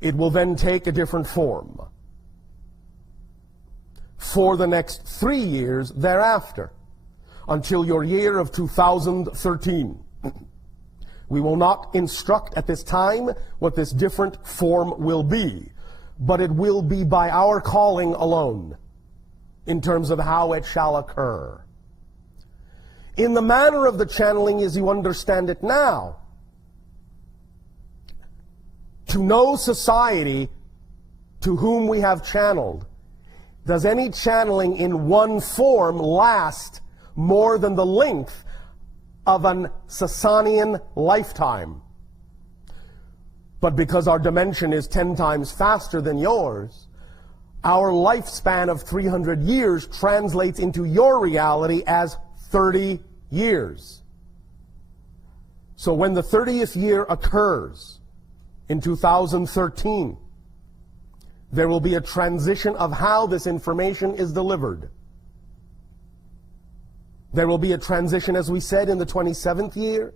it will then take a different form. For the next 3 years thereafter, until your year of 2013. We will not instruct at this time what this different form will be, but it will be by our calling alone in terms of how it shall occur. In the manner of the channeling as you understand it now, to no society to whom we have channeled does any channeling in one form last more than the length of an Sasanian lifetime. But because our dimension is 10 times faster than yours, our lifespan of 300 years translates into your reality as 30 years. So when the 30th year occurs in 2013, there will be a transition of how this information is delivered. There will be a transition, as we said, in the 27th year.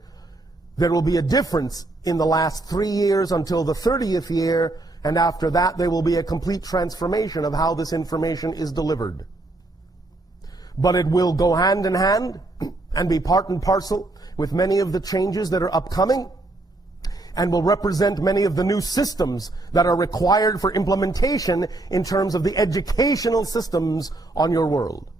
There will be a difference in the last 3 years until the 30th year, and after that there will be a complete transformation of how this information is delivered. But it will go hand in hand and be part and parcel with many of the changes that are upcoming, and will represent many of the new systems that are required for implementation in terms of the educational systems on your world.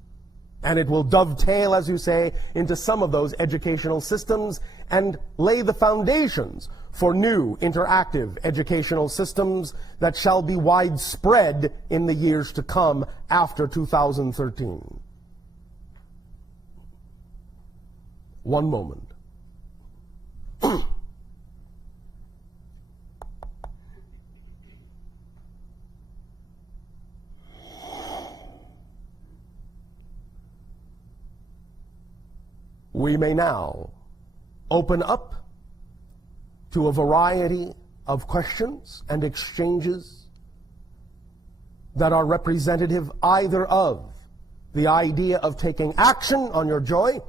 And it will dovetail, as you say, into some of those educational systems and lay the foundations for new interactive educational systems that shall be widespread in the years to come after 2013. One moment. We may now open up to a variety of questions and exchanges that are representative either of the idea of taking action on your joy,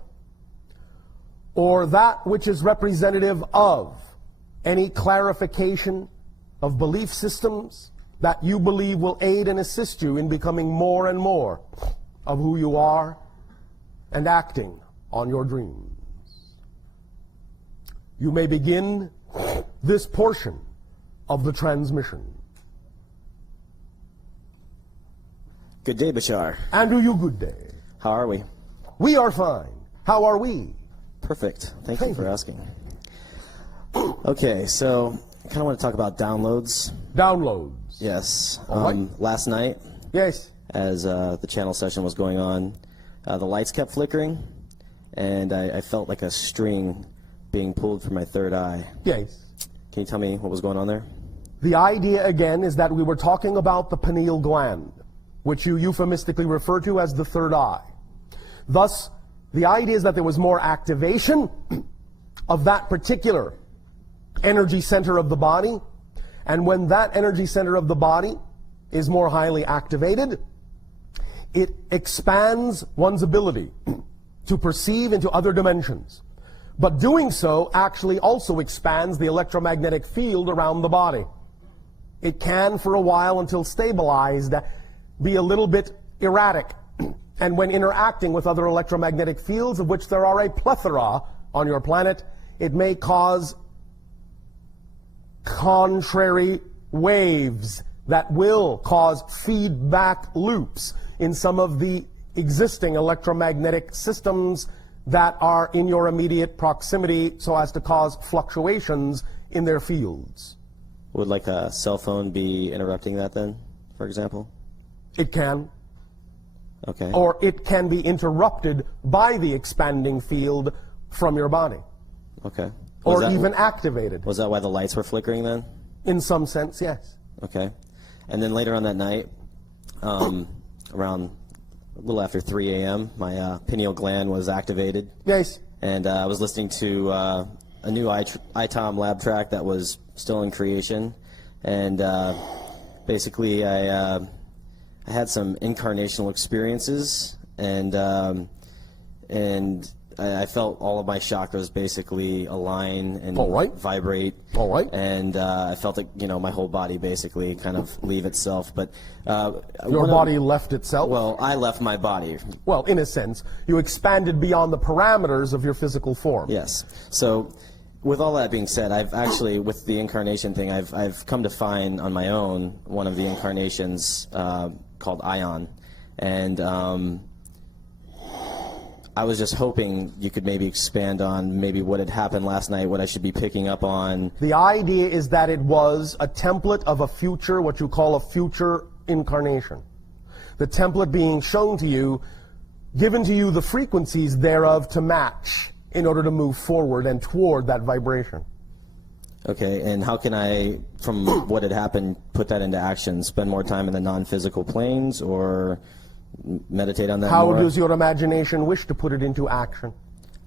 or that which is representative of any clarification of belief systems that you believe will aid and assist you in becoming more and more of who you are and acting on your dreams. You may begin this portion of the transmission. Good day, Bashar. Andrew, you good day. How are we? We are fine. How are we? Perfect. Thank you for asking. Okay, so I kind of want to talk about downloads. Downloads. Yes. Right. Last night, Yes. as the channel session was going on, the lights kept flickering, and I felt like a string being pulled from my third eye. Yes. Can you tell me what was going on there? The idea, again, is that we were talking about the pineal gland, which you euphemistically refer to as the third eye. Thus, the idea is that there was more activation of that particular energy center of the body, and when that energy center of the body is more highly activated, it expands one's ability to perceive into other dimensions. But doing so actually also expands the electromagnetic field around the body. It can, for a while, until stabilized, be a little bit erratic. And when interacting with other electromagnetic fields, of which there are a plethora on your planet, it may cause contrary waves that will cause feedback loops in some of the existing electromagnetic systems that are in your immediate proximity, so as to cause fluctuations in their fields. Would like a cell phone be interrupting that then, for example? It can. Okay. Or it can be interrupted by the expanding field from your body. Okay. Or even activated. Was that why the lights were flickering then? In some sense, yes. Okay. And then later on that night, around a little after 3 a.m., my pineal gland was activated. Yes. And I was listening to a new ITOM lab track that was still in creation. And basically I had some incarnational experiences, and I felt all of my chakras basically align and vibrate. All right. And I felt like, my whole body basically kind of leave itself. But your body left itself? Well, I left my body. Well, in a sense, you expanded beyond the parameters of your physical form. Yes. So, with all that being said, I've actually, with the incarnation thing, I've come to find on my own one of the incarnations called Ion, and I was just hoping you could maybe expand on maybe what had happened last night, what I should be picking up on. The idea is that it was a template of a future, what you call a future incarnation. The template being shown to you, given to you the frequencies thereof to match in order to move forward and toward that vibration. Okay, and how can I, from what had happened, put that into action? Spend more time in the non-physical planes, or meditate on that How more? does your imagination wish to put it into action?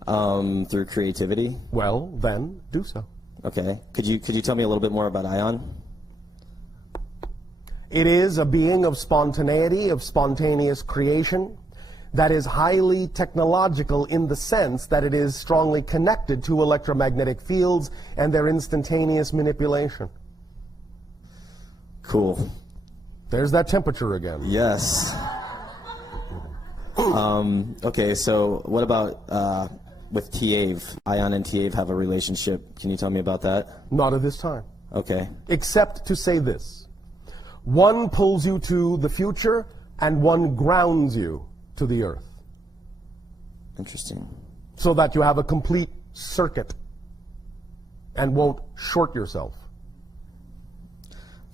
Through creativity. Well, then, do so. Okay. Could you tell me a little bit more about Ion? It is a being of spontaneity, of spontaneous creation, that is highly technological in the sense that it is strongly connected to electromagnetic fields and their instantaneous manipulation. Cool. There's that temperature again. Yes. Okay, so what about with Tiave? Ion and Tiave have a relationship. Can you tell me about that? Not at this time. Okay. Except to say this. One pulls you to the future, and one grounds you to the earth. Interesting. So that you have a complete circuit and won't short yourself.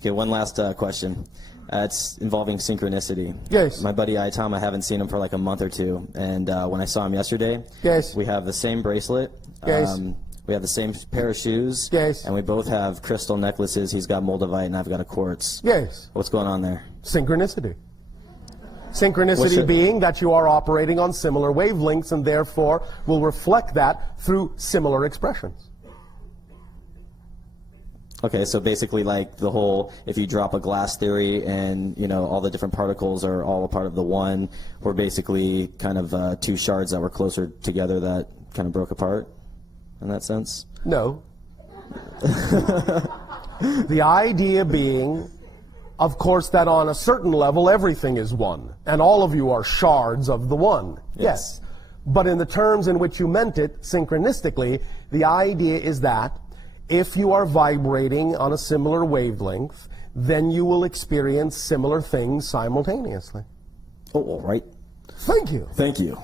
Okay, one last question. It's involving synchronicity. Yes. My buddy Tom, I haven't seen him for like a month or two, and when I saw him yesterday, yes, we have the same bracelet. Yes. We have the same pair of shoes. Yes. And we both have crystal necklaces. He's got moldavite, and I've got a quartz. Yes. What's going on there? Synchronicity. Synchronicity being that you are operating on similar wavelengths, and therefore will reflect that through similar expressions. Okay, so basically like the whole, if you drop a glass theory and, all the different particles are all a part of the one, we're basically kind of two shards that were closer together that kind of broke apart, in that sense? No. The idea being, of course, that on a certain level everything is one, and all of you are shards of the one. Yes. But in the terms in which you meant it, synchronistically, the idea is that if you are vibrating on a similar wavelength, then you will experience similar things simultaneously. Oh, all right. Thank you. Thank you.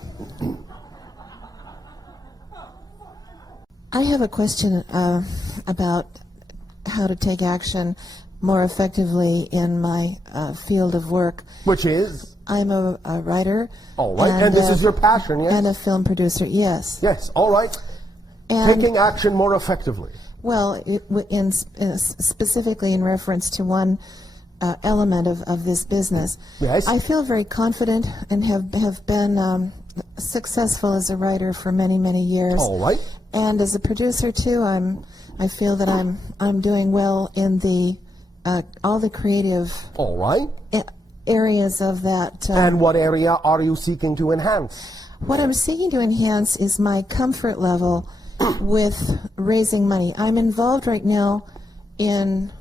I have a question about how to take action more effectively in my field of work. Which is? I'm a writer. All right, and this is your passion, yes? And a film producer, yes. Yes, all right. And taking action more effectively. Well, specifically in reference to one element of this business. Yes. I feel very confident and have been successful as a writer for many, many years. All right. And as a producer too, I feel that I'm doing well in the all the creative. All right. Areas of that. And what area are you seeking to enhance? What I'm seeking to enhance is my comfort level with raising money. I'm involved right now in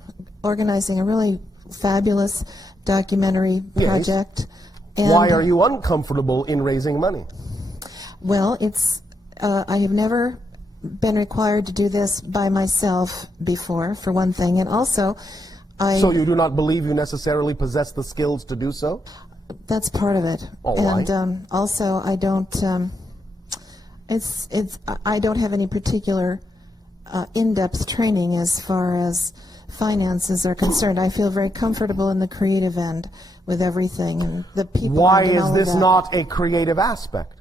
organizing a really fabulous documentary project. And why are you uncomfortable in raising money? Well, I have never been required to do this by myself before, for one thing, and also So you do not believe you necessarily possess the skills to do so? That's part of it. All right. And also, I don't. I don't have any particular in-depth training as far as finances are concerned. I feel very comfortable in the creative end with everything and the people. Why and is all this of that. not a creative aspect?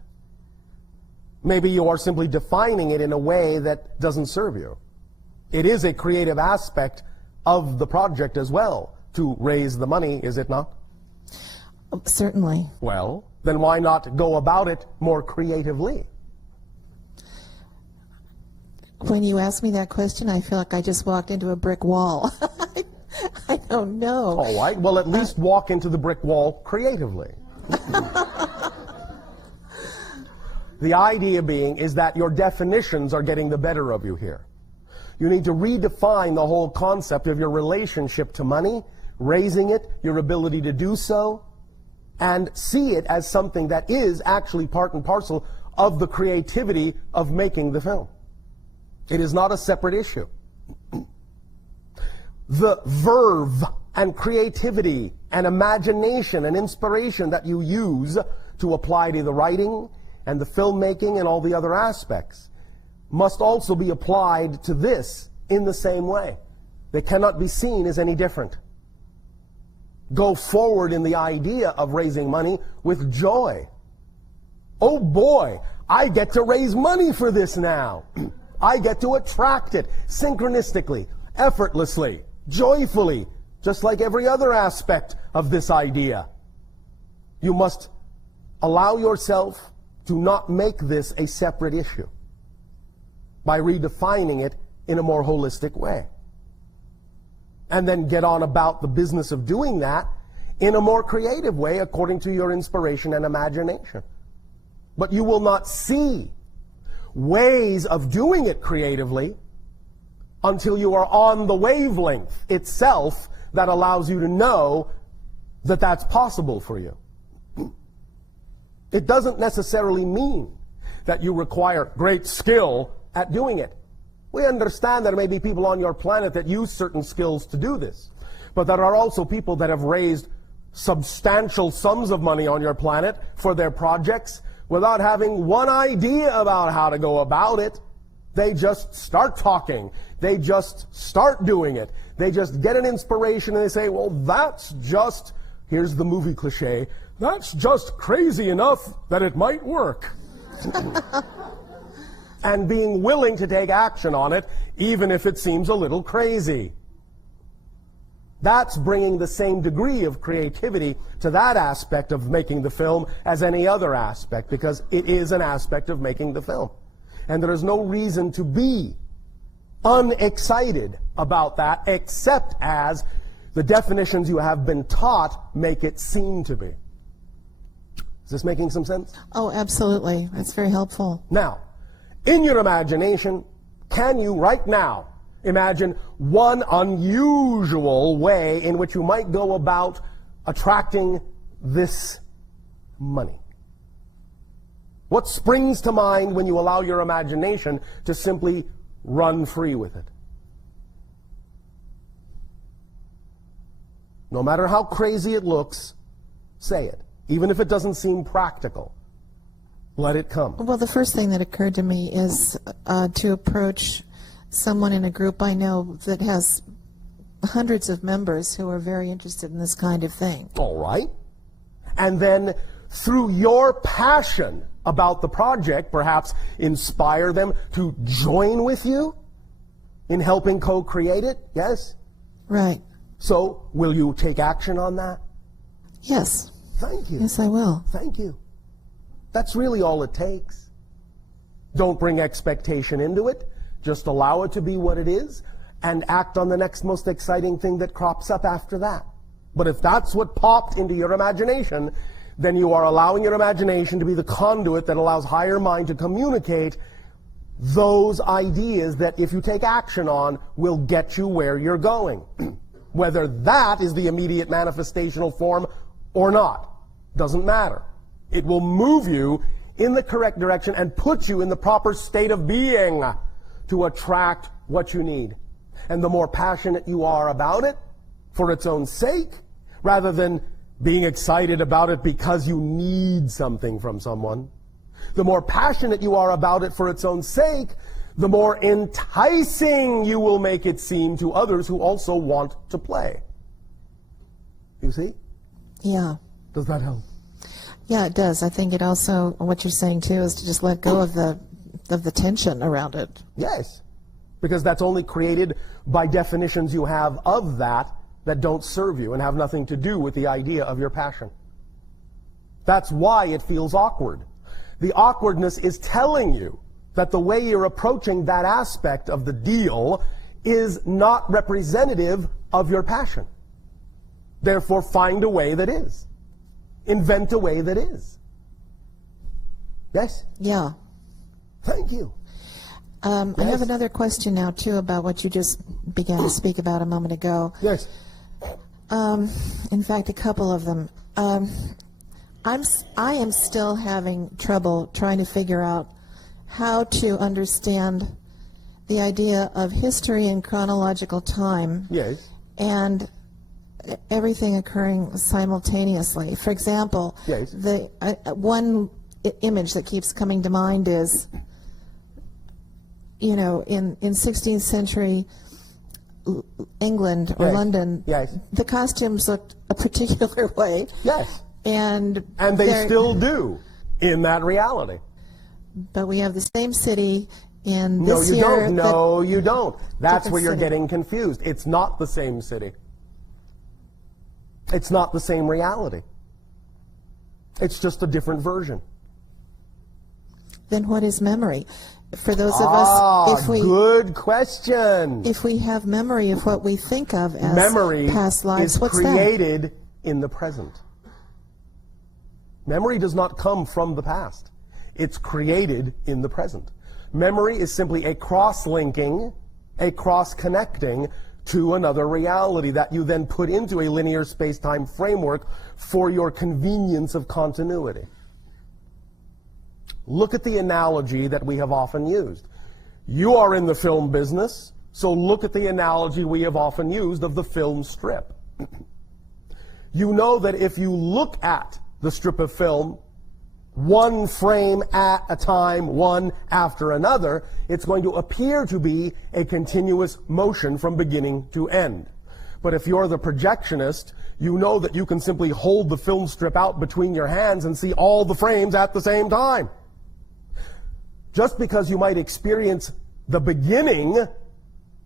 Maybe you are simply defining it in a way that doesn't serve you. It is a creative aspect of the project as well, to raise the money, is it not? Certainly. Well, then why not go about it more creatively? When you ask me that question, I feel like I just walked into a brick wall. I don't know. All right, well, at least walk into the brick wall creatively. The idea being is that your definitions are getting the better of you here. You need to redefine the whole concept of your relationship to money, raising it, your ability to do so, and see it as something that is actually part and parcel of the creativity of making the film. It is not a separate issue. The verve and creativity and imagination and inspiration that you use to apply to the writing and the filmmaking and all the other aspects must also be applied to this in the same way. They cannot be seen as any different. Go forward in the idea of raising money with joy. Oh boy, I get to raise money for this now. I get to attract it synchronistically, effortlessly, joyfully, just like every other aspect of this idea. You must allow yourself to not make this a separate issue by redefining it in a more holistic way. And then get on about the business of doing that in a more creative way according to your inspiration and imagination. But you will not see ways of doing it creatively until you are on the wavelength itself that allows you to know that that's possible for you. It doesn't necessarily mean that you require great skill at doing it. We understand there may be people on your planet that use certain skills to do this, but there are also people that have raised substantial sums of money on your planet for their projects without having one idea about how to go about it. They just start talking. They just start doing it. They just get an inspiration and they say, well, that's just, here's the movie cliche, that's just crazy enough that it might work. And being willing to take action on it, even if it seems a little crazy. That's bringing the same degree of creativity to that aspect of making the film as any other aspect, because it is an aspect of making the film. And there is no reason to be unexcited about that, except as the definitions you have been taught make it seem to be. Is this making some sense? Oh, absolutely. That's very helpful. Now, in your imagination, can you right now imagine one unusual way in which you might go about attracting this money? What springs to mind when you allow your imagination to simply run free with it? No matter how crazy it looks, say it. Even if it doesn't seem practical, let it come. Well, the first thing that occurred to me is to approach someone in a group I know that has hundreds of members who are very interested in this kind of thing. All right. And then through your passion about the project, perhaps inspire them to join with you in helping co-create it, yes? Right. So, will you take action on that? Yes. Thank you. Yes, I will. Thank you. That's really all it takes. Don't bring expectation into it. Just allow it to be what it is and act on the next most exciting thing that crops up after that. But if that's what popped into your imagination, then you are allowing your imagination to be the conduit that allows higher mind to communicate those ideas that if you take action on will get you where you're going. Whether that is the immediate manifestational form or not, doesn't matter. It will move you in the correct direction and put you in the proper state of being to attract what you need. And the more passionate you are about it for its own sake, rather than being excited about it because you need something from someone, the more passionate you are about it for its own sake, the more enticing you will make it seem to others who also want to play. You see? Yeah. Does that help? Yeah, it does. I think it also, what you're saying too, is to just let go of the tension around it. Yes. Because that's only created by definitions you have of that don't serve you and have nothing to do with the idea of your passion. That's why it feels awkward. The awkwardness is telling you that the way you're approaching that aspect of the deal is not representative of your passion. Therefore, find a way that is. Invent a way that is. Yes? Yeah. Thank you. I have another question now, too, about what you just began to speak about a moment ago. Yes. In fact, a couple of them. I am still having trouble trying to figure out how to understand the idea of history and chronological time. Yes. And everything occurring simultaneously. For example, yes. The one image that keeps coming to mind is, in 16th century England or yes. London, yes. the costumes looked a particular way. Yes. And they still do in that reality. But we have the same city in this year. No, you don't. No, you don't. That's where you're city. getting confused. It's not the same city. It's not the same reality. It's just a different version. Then what is memory? For those of us, good question. If we have memory of what we think of as memory past lives, is what's created in the present. Memory does not come from the past. It's created in the present. Memory is simply a cross-linking, a cross-connecting to another reality that you then put into a linear space-time framework for your convenience of continuity. Look at the analogy that we have often used. You are in the film business, so look at the analogy we have often used of the film strip. You know that if you look at the strip of film, one frame at a time, one after another, it's going to appear to be a continuous motion from beginning to end. But if you're the projectionist, you know that you can simply hold the film strip out between your hands and see all the frames at the same time. Just because you might experience the beginning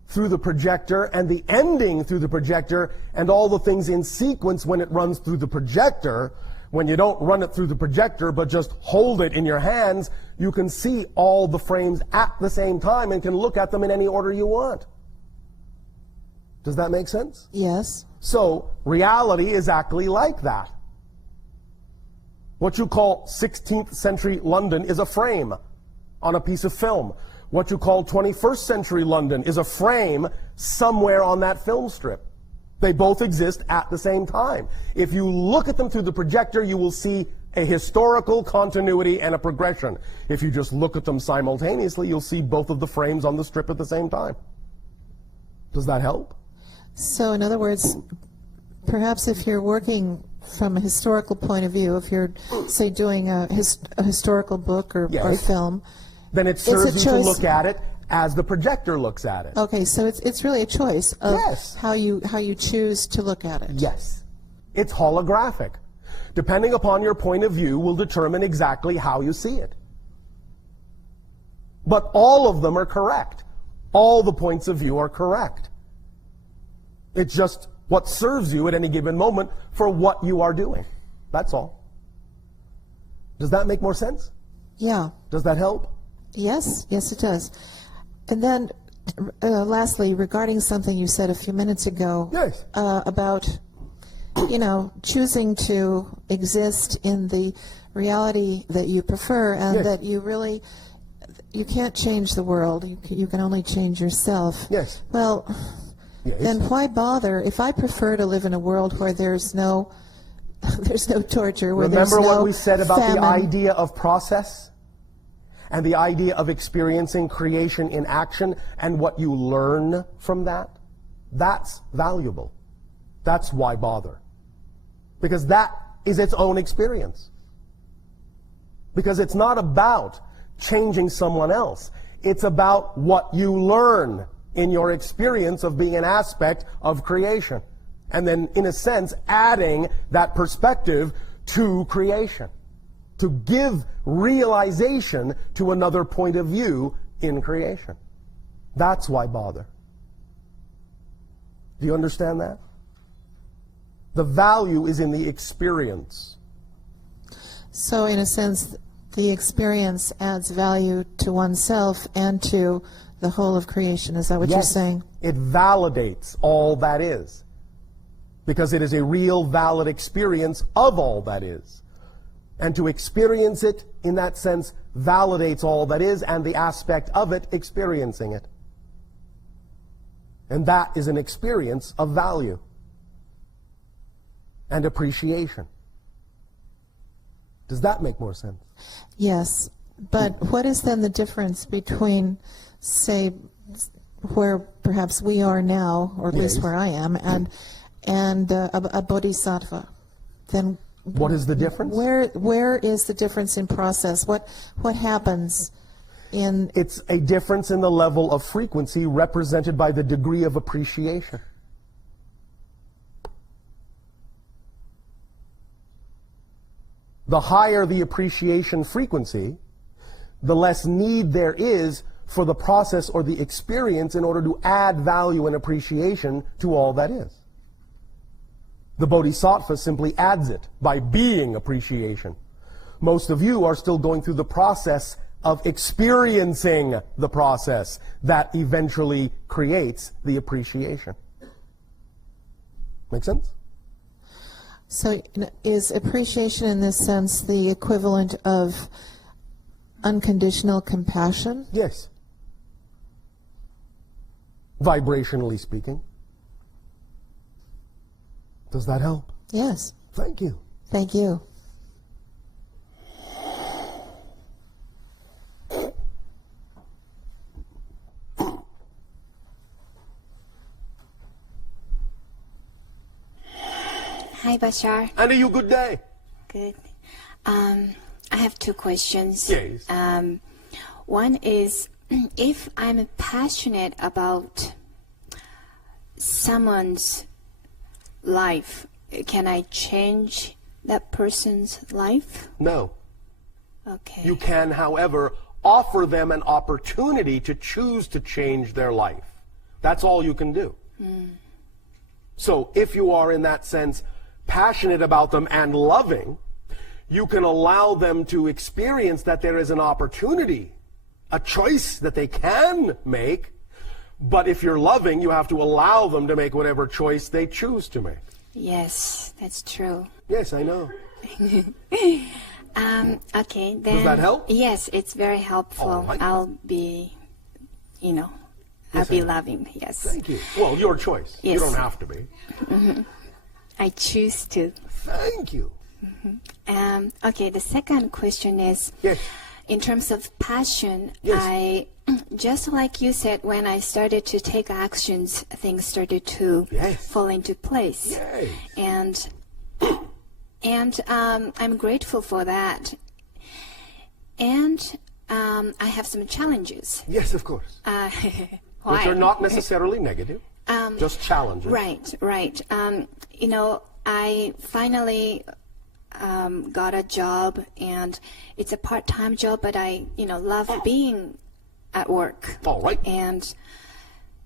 through the projector and the ending through the projector and all the things in sequence when it runs through the projector, when you don't run it through the projector but just hold it in your hands, you can see all the frames at the same time and can look at them in any order you want. Does that make sense? Yes. So, reality is exactly like that. What you call 16th century London is a frame on a piece of film. What you call 21st century London is a frame somewhere on that film strip. They both exist at the same time. If you look at them through the projector, you will see a historical continuity and a progression. If you just look at them simultaneously, you'll see both of the frames on the strip at the same time. Does that help? So, in other words, perhaps if you're working from a historical point of view, if you're, say, doing a historical book or film, then it serves you to look at it as the projector looks at it. Okay, so it's really a choice of how you choose to look at it. Yes. It's holographic. Depending upon your point of view will determine exactly how you see it. But all of them are correct. All the points of view are correct. It's just what serves you at any given moment for what you are doing. That's all. Does that make more sense? Yeah. Does that help? Yes, yes it does. And then, lastly, regarding something you said a few minutes ago about, choosing to exist in the reality that you prefer, and that you can't change the world. You can only change yourself. Yes. Well, Yes. then why bother? If I prefer to live in a world where there's no torture, where Remember there's no what we said about famine. the idea of process? And the idea of experiencing creation in action and what you learn from that? That's valuable. That's why bother. Because that is its own experience. Because it's not about changing someone else. It's about what you learn in your experience of being an aspect of creation. And then, in a sense, adding that perspective to creation. To give realization to another point of view in creation. That's why bother. Do you understand that? The value is in the experience. So in a sense, the experience adds value to oneself and to the whole of creation. Is that what you're saying? It validates all that is. Because it is a real, valid experience of all that is. And to experience it, in that sense, validates all that is and the aspect of it experiencing it. And that is an experience of value and appreciation. Does that make more sense? Yes. But what is then the difference between, say, where perhaps we are now, or at least where I am, and a bodhisattva? Then what is the difference? Where is the difference in process? What happens in... It's a difference in the level of frequency represented by the degree of appreciation. The higher the appreciation frequency, the less need there is for the process or the experience in order to add value and appreciation to all that is. The bodhisattva simply adds it by being appreciation. Most of you are still going through the process of experiencing the process that eventually creates the appreciation. Make sense? So is appreciation in this sense the equivalent of unconditional compassion? Yes. Vibrationally speaking. Does that help? Yes. Thank you. Thank you. Hi, Bashar. And you good day. Good. I have two questions. Yes. One is, if I'm passionate about someone's life, can I change that person's life? No. Okay. You can, however, offer them an opportunity to choose to change their life. That's all you can do. So if you are, in that sense, passionate about them and loving, you can allow them to experience that there is an opportunity, a choice that they can make. But if you're loving, you have to allow them to make whatever choice they choose to make. Yes, that's true. Yes, I know. Okay, then... Does that help? Yes, it's very helpful. All right. I'll be, I'll be loving, yes. Thank you. Well, your choice. Yes. You don't have to be. I choose to. Thank you. Okay, the second question is, Yes. in terms of passion, Yes. I, just like you said, when I started to take actions, things started to Yes. fall into place. Yes. And I'm grateful for that. And I have some challenges. Yes, of course. Why? Which are not necessarily negative, just challenges. Right. I finally got a job, and it's a part-time job, but I, love being at work. All right. And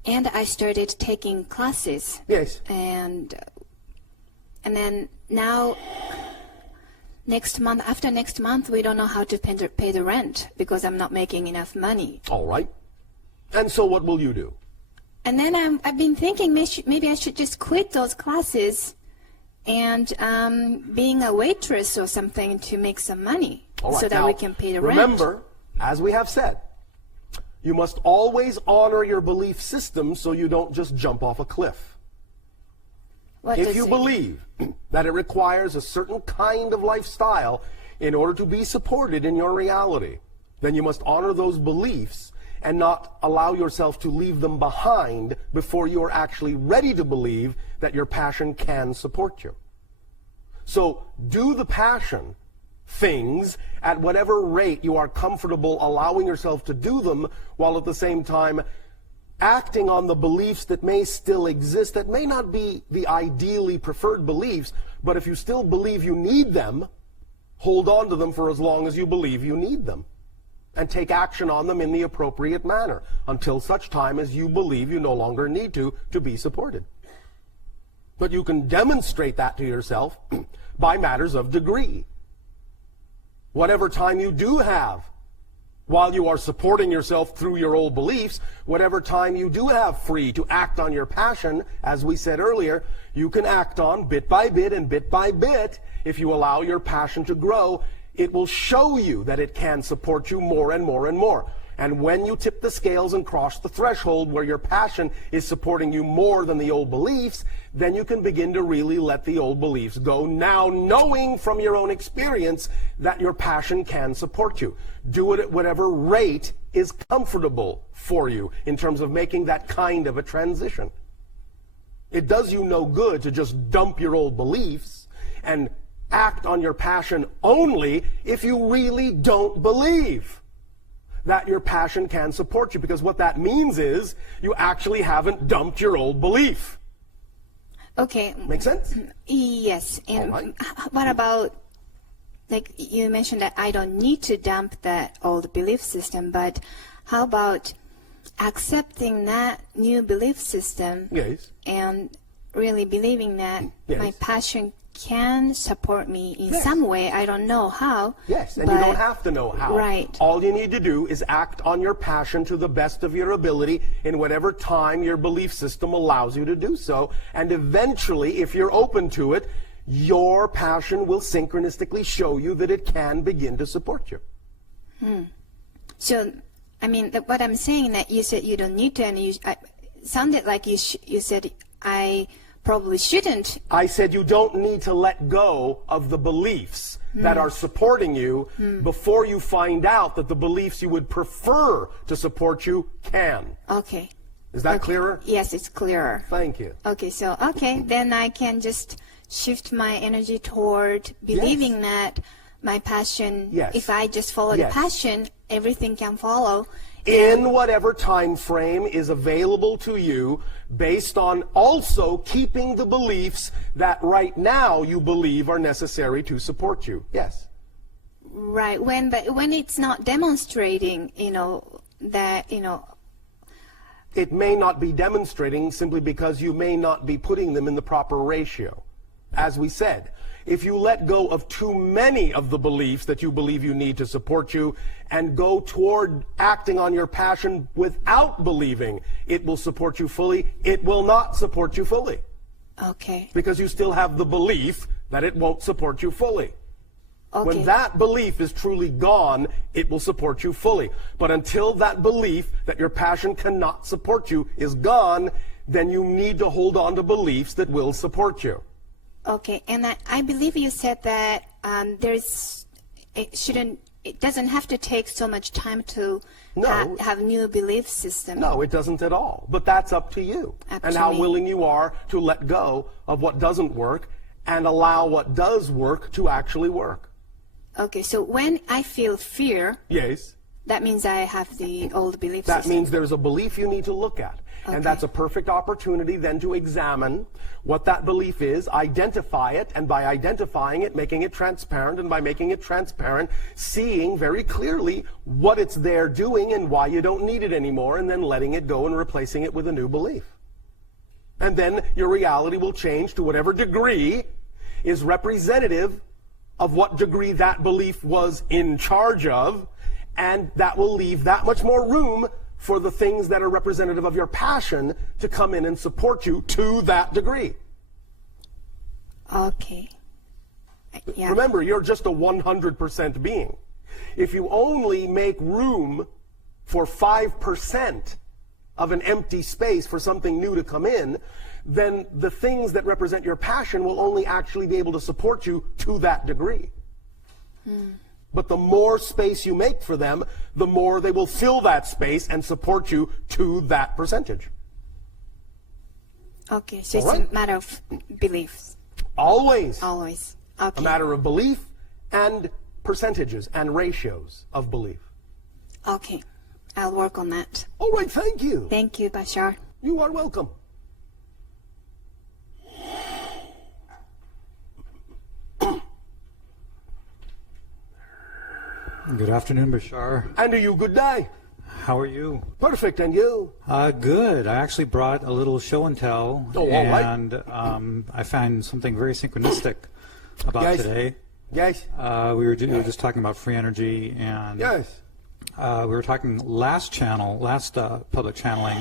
I started taking classes. Yes. And then now, after next month, we don't know how to pay the rent because I'm not making enough money. All right. And so what will you do? And then I've been thinking maybe I should just quit those classes and being a waitress or something to make some money All right. so that Now, we can pay the rent. Remember, as we have said, You must always honor your belief system so you don't just jump off a cliff. If you believe that it requires a certain kind of lifestyle in order to be supported in your reality, then you must honor those beliefs and not allow yourself to leave them behind before you are actually ready to believe that your passion can support you. So do the passion things at whatever rate you are comfortable allowing yourself to do them, while at the same time acting on the beliefs that may still exist, that may not be the ideally preferred beliefs, but if you still believe you need them, hold on to them for as long as you believe you need them, and take action on them in the appropriate manner until such time as you believe you no longer need to be supported. But you can demonstrate that to yourself by matters of degree. Whatever time you do have while you are supporting yourself through your old beliefs, whatever time you do have free to act on your passion, as we said earlier, you can act on bit by bit and bit by bit. If you allow your passion to grow, it will show you that it can support you more and more and more. And when you tip the scales and cross the threshold where your passion is supporting you more than the old beliefs, then you can begin to really let the old beliefs go, now knowing from your own experience that your passion can support you. Do it at whatever rate is comfortable for you in terms of making that kind of a transition. It does you no good to just dump your old beliefs and act on your passion only if you really don't believe that your passion can support you, because what that means is you actually haven't dumped your old belief. Okay. Make sense? Yes. And what about, like you mentioned that I don't need to dump that old belief system, but how about accepting that new belief system? Yes. And really believing that my passion can support me in Yes. some way. I don't know how. Yes, and you don't have to know how. Right. All you need to do is act on your passion to the best of your ability in whatever time your belief system allows you to do so. And eventually, if you're open to it, your passion will synchronistically show you that it can begin to support you. So, I mean, what I'm saying that you said you don't need to, and you sounded like you said I probably shouldn't. I said you don't need to let go of the beliefs that are supporting you before you find out that the beliefs you would prefer to support you can. Okay. Is that clearer? Yes, it's clearer. Thank you. Okay, so, then I can just shift my energy toward believing that my passion, if I just follow the passion, everything can follow. In whatever time frame is available to you, based on also keeping the beliefs that right now you believe are necessary to support you. Yes. Right. But when it's not demonstrating, that, it may not be demonstrating simply because you may not be putting them in the proper ratio. As we said, if you let go of too many of the beliefs that you believe you need to support you and go toward acting on your passion without believing it will support you fully, it will not support you fully. Okay. Because you still have the belief that it won't support you fully. Okay. When that belief is truly gone, it will support you fully. But until that belief that your passion cannot support you is gone, then you need to hold on to beliefs that will support you. Okay, and I believe you said that it doesn't have to take so much time to have new belief system. No, it doesn't at all. But that's up to you and how willing you are to let go of what doesn't work and allow what does work to actually work. Okay, so when I feel fear, yes, that means I have the old belief that system. means there's a belief you need to look at. Okay. And that's a perfect opportunity then to examine what that belief is, identify it, and by identifying it, making it transparent, and by making it transparent, seeing very clearly what it's there doing and why you don't need it anymore, and then letting it go and replacing it with a new belief. And then your reality will change to whatever degree is representative of what degree that belief was in charge of, and that will leave that much more room for the things that are representative of your passion to come in and support you to that degree. Okay. Yeah. Remember, you're just a 100% being. If you only make room for 5% of an empty space for something new to come in, then the things that represent your passion will only actually be able to support you to that degree. But the more space you make for them, the more they will fill that space and support you to that percentage. Okay, so All it's right. a matter of beliefs. Always Always. a Okay. matter of belief and percentages and ratios of belief. Okay. I'll work on that. All right, thank you. Thank you, Bashar. You are welcome. Good afternoon, Bashar. And to you, good day. How are you? Perfect, and you? Good. I actually brought a little show and tell, Oh, all right. and I found something very synchronistic about Yes. today. Yes. We were just talking about free energy, and Yes. we were talking last public channeling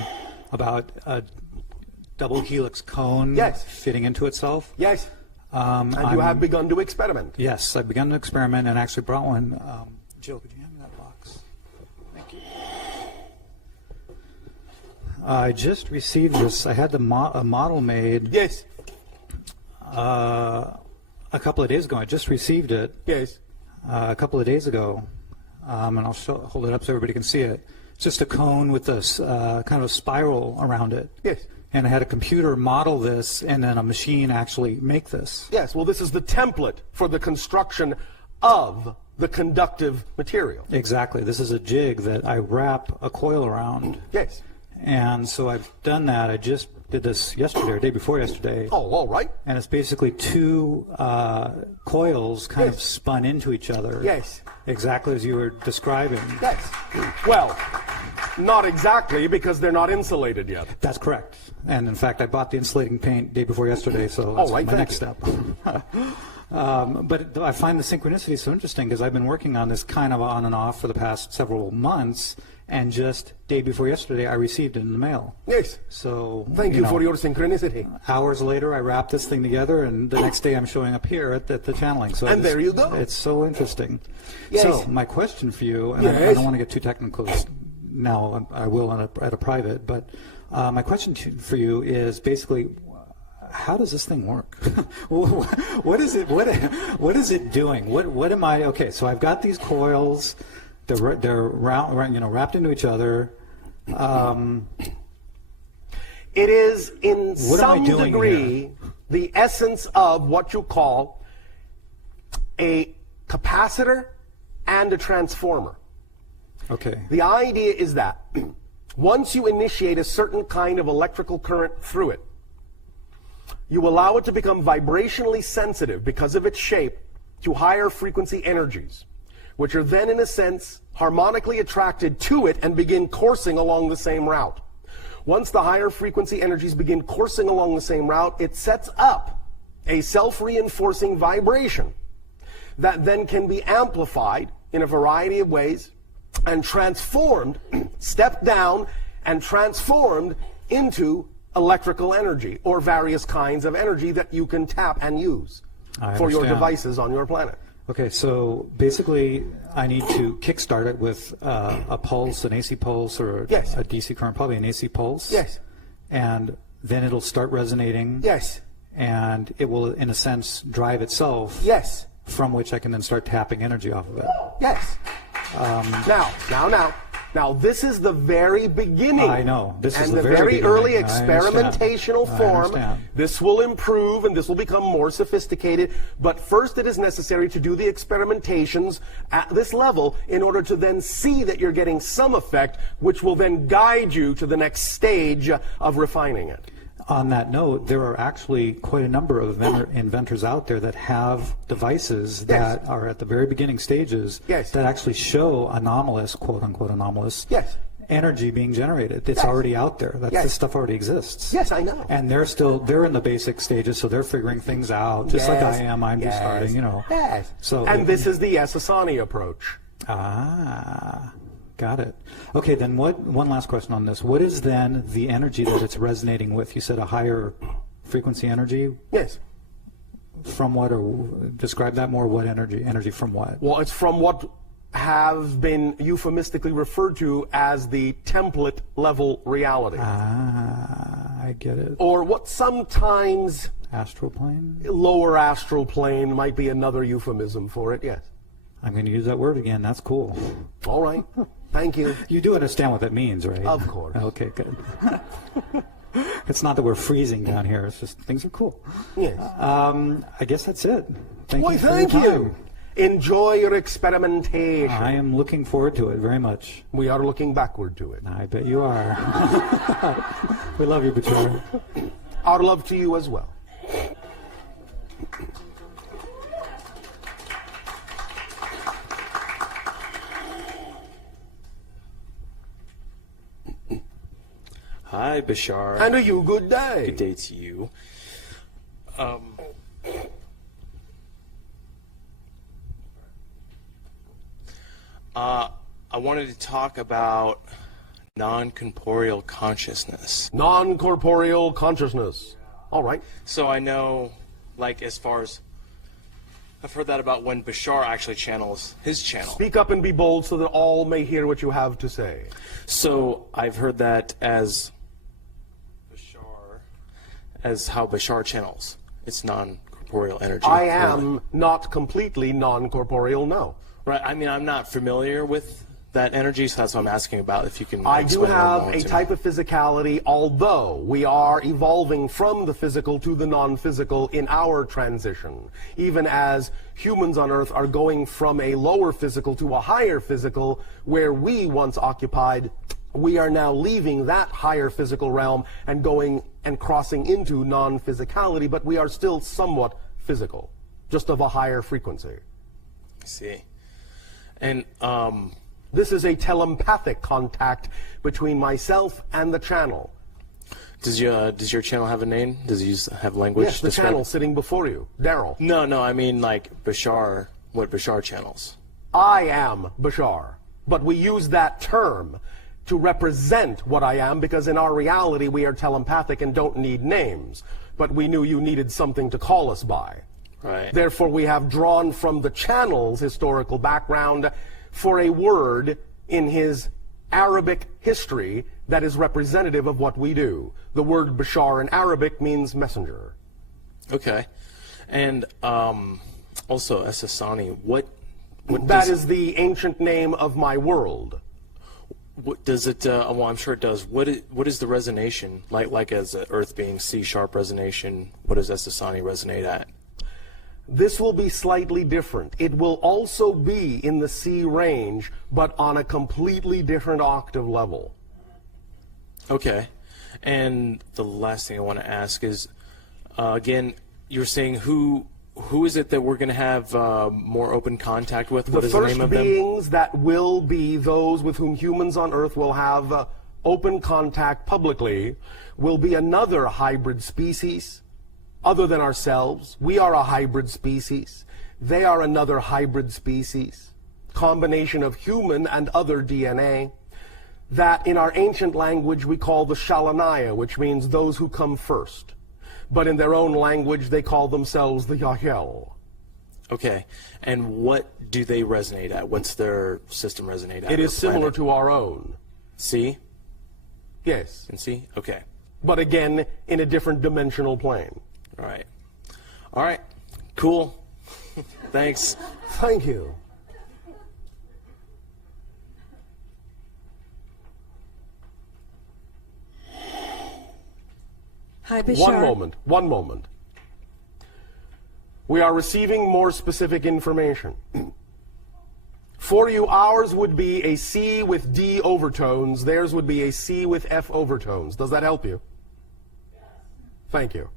about a double helix cone Yes. fitting into itself. Yes. And you have begun to experiment. Yes, I've begun to experiment and actually brought one. Jill, could you hand me that box? Thank you. I just received this. I had a model made Yes. a couple of days ago. I just received it Yes. a couple of days ago, and I'll hold it up so everybody can see it. It's just a cone with this kind of a spiral around it. Yes. And I had a computer model this, and then a machine actually make this. Yes. Well, this is the template for the construction of the conductive material. Exactly. This is a jig that I wrap a coil around. Yes. And so I've done that. I just did this yesterday, or day before yesterday. Oh, all right. And it's basically two coils kind of Yes. spun into each other. Yes. Exactly as you were describing. Yes. Well, not exactly, because they're not insulated yet. That's correct. And in fact, I bought the insulating paint day before yesterday, so that's right, my thank next you. step. But I find the synchronicity so interesting because I've been working on this kind of on and off for the past several months, and just day before yesterday, I received it in the mail. Yes. So Thank you know, for your synchronicity. hours later, I wrapped this thing together, and the next day I'm showing up here at the channeling. So And there you go. It's so interesting. Yes. So my question for you, and I Yes. don't want to get too technical now, I will at a private, but my question for you is basically, how does this thing work? What is it? What is it doing? What am I? Okay, so I've got these coils. They're wrapped into each other. It is, in What am I some doing degree, here? the essence of what you call a capacitor and a transformer. Okay. The idea is that once you initiate a certain kind of electrical current through it, you allow it to become vibrationally sensitive because of its shape to higher frequency energies, which are then, in a sense, harmonically attracted to it and begin coursing along the same route. Once the higher frequency energies begin coursing along the same route, it sets up a self-reinforcing vibration that then can be amplified in a variety of ways and transformed, stepped down and transformed into electrical energy or various kinds of energy that you can tap and use for your understand. devices on your planet. Okay, so basically, I need to kickstart it with a pulse, an AC pulse, or Yes. a DC current, probably an AC pulse. Yes. And then it'll start resonating. Yes. And it will, in a sense, drive itself. Yes. From which I can then start tapping energy off of it. Yes. Now, this is the very beginning. I know. This is and the the very very early beginning. I experimentational understand. I form. understand. This will improve and this will become more sophisticated. But first, it is necessary to do the experimentations at this level in order to then see that you're getting some effect, which will then guide you to the next stage of refining it. On that note, there are actually quite a number of inventors out there that have devices that are at the very beginning stages Yes. that actually show anomalous, quote unquote anomalous, Yes. energy being generated. It's Yes. already out there. Yes. This stuff already exists. Yes, I know. And they're in the basic stages, so they're figuring things out, just like I am. I'm just starting, Yes. So and this is the Asasani approach. Got it. Okay, then one last question on this. What is then the energy that it's resonating with? You said a higher frequency energy? Yes. From what, or describe that more? What energy? Energy from what? Well, it's from what have been euphemistically referred to as the template level reality. I get it. Or what sometimes Astral plane? lower astral plane might be another euphemism for it, yes. I'm going to use that word again. That's cool. All right. Thank you. You do understand what that means, right? Of course. Okay, good. It's not that we're freezing down here. It's just things are cool. Yes. I guess that's it. Thank Why, you for thank your time. you. Enjoy your experimentation. I am looking forward to it very much. We are looking backward to it. I bet you are. We love you, Bashar. Our love to you as well. Hi, Bashar. And to you, good day. Good day to you. I wanted to talk about non-corporeal consciousness. Non-corporeal consciousness. All right. So I know, like, as far as I've heard that about when Bashar actually channels his channel. Speak up and be bold so that all may hear what you have to say. So I've heard that as how Bashar channels. It's non-corporeal energy. I am not completely non-corporeal, no. Right. I mean, I'm not familiar with that energy, so that's what I'm asking about. If you can I do explain have more a to type me. of physicality, although we are evolving from the physical to the non-physical in our transition, even as humans on Earth are going from a lower physical to a higher physical, where we once occupied. We are now leaving that higher physical realm and going and crossing into non-physicality, but we are still somewhat physical, just of a higher frequency. I see. And this is a telepathic contact between myself and the channel. does your channel have a name? Does it have language? Yes, the channel sitting before you, Daryl. No, I mean like Bashar, what Bashar channels. I am Bashar, but we use that term to represent what I am, because in our reality we are telepathic and don't need names, but we knew you needed something to call us by. Right. Therefore, we have drawn from the channel's historical background for a word in his Arabic history that is representative of what we do. The word Bashar in Arabic means messenger. Okay. And also Esasani, what that is the ancient name of my world. What does it? Well, I'm sure it does. What is the resonation like as Earth being C sharp resonation? What does Esasani resonate at? This will be slightly different. It will also be in the C range, but on a completely different octave level. Okay. And the last thing I want to ask is, again, you're saying who is it that we're going to have more open contact with? What is the name of them? The first beings that will be those with whom humans on Earth will have open contact publicly will be another hybrid species other than ourselves. We are a hybrid species. They are another hybrid species, combination of human and other DNA, that in our ancient language we call the Shalanaya, which means those who come first. But in their own language, they call themselves the Yahyel. Okay. And what do they resonate at? What's their system resonate at? It is similar to our own. C? Yes. And C? Okay. But again, in a different dimensional plane. All right. All right. Cool. Thanks. Thank you. Hi, Bashar. One moment. We are receiving more specific information. For you, ours would be a C with D overtones. Theirs would be a C with F overtones. Does that help you? Thank you.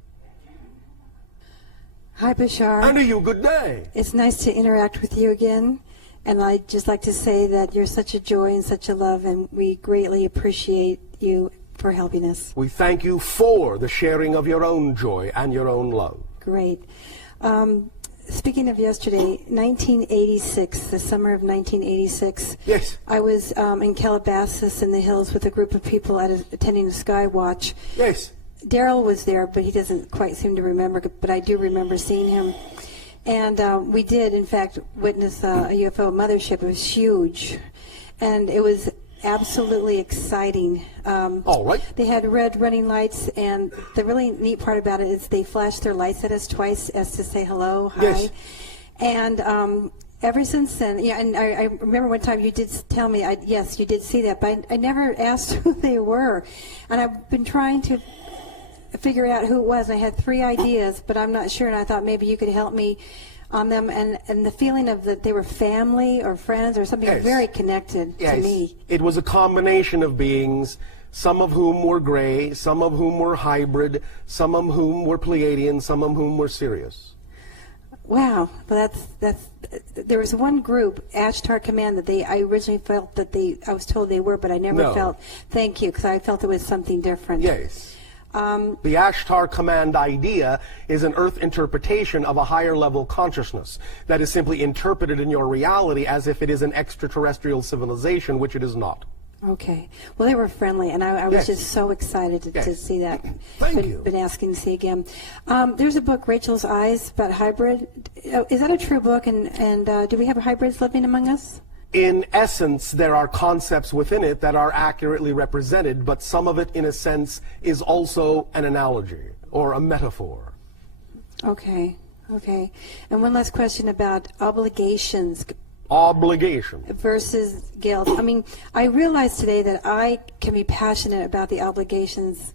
Hi, Bashar. And to you, good day. It's nice to interact with you again. And I'd just like to say that you're such a joy and such a love, and we greatly appreciate you for helping us. We thank you for the sharing of your own joy and your own love. Great. Speaking of yesterday, 1986, the summer of 1986. Yes. I was in Calabasas in the hills with a group of people attending a sky watch. Yes. Daryl was there, but he doesn't quite seem to remember, but I do remember seeing him. And we did, in fact, witness a UFO mothership. It was huge, and it was absolutely exciting. All right. They had red running lights, and the really neat part about it is they flashed their lights at us twice as to say hello, hi. Yes. And ever since then, yeah, and I remember one time you did tell me, yes, you did see that, but I never asked who they were. And I've been trying to figure out who it was. I had 3 ideas, but I'm not sure, and I thought maybe you could help me on them. And the feeling of that they were family or friends or something very connected to me. It was a combination of beings, some of whom were gray, some of whom were hybrid, some of whom were Pleiadian, some of whom were Sirius. Wow, well, that's. There was one group, Ashtar Command, that I originally felt that I was told they were, but I never felt. Thank you, because I felt it was something different. Yes. The Ashtar Command idea is an Earth interpretation of a higher level consciousness that is simply interpreted in your reality as if it is an extraterrestrial civilization, which it is not. Okay. Well, they were friendly, and I was just so excited to see that. Thank you. Been asking to see again. There's a book, Rachel's Eyes, about hybrid. Is that a true book, and do we have hybrids living among us? In essence, there are concepts within it that are accurately represented, but some of it, in a sense, is also an analogy or a metaphor. Okay. Okay. And one last question about obligations. Obligation versus guilt. I mean, I realize today that I can be passionate about the obligations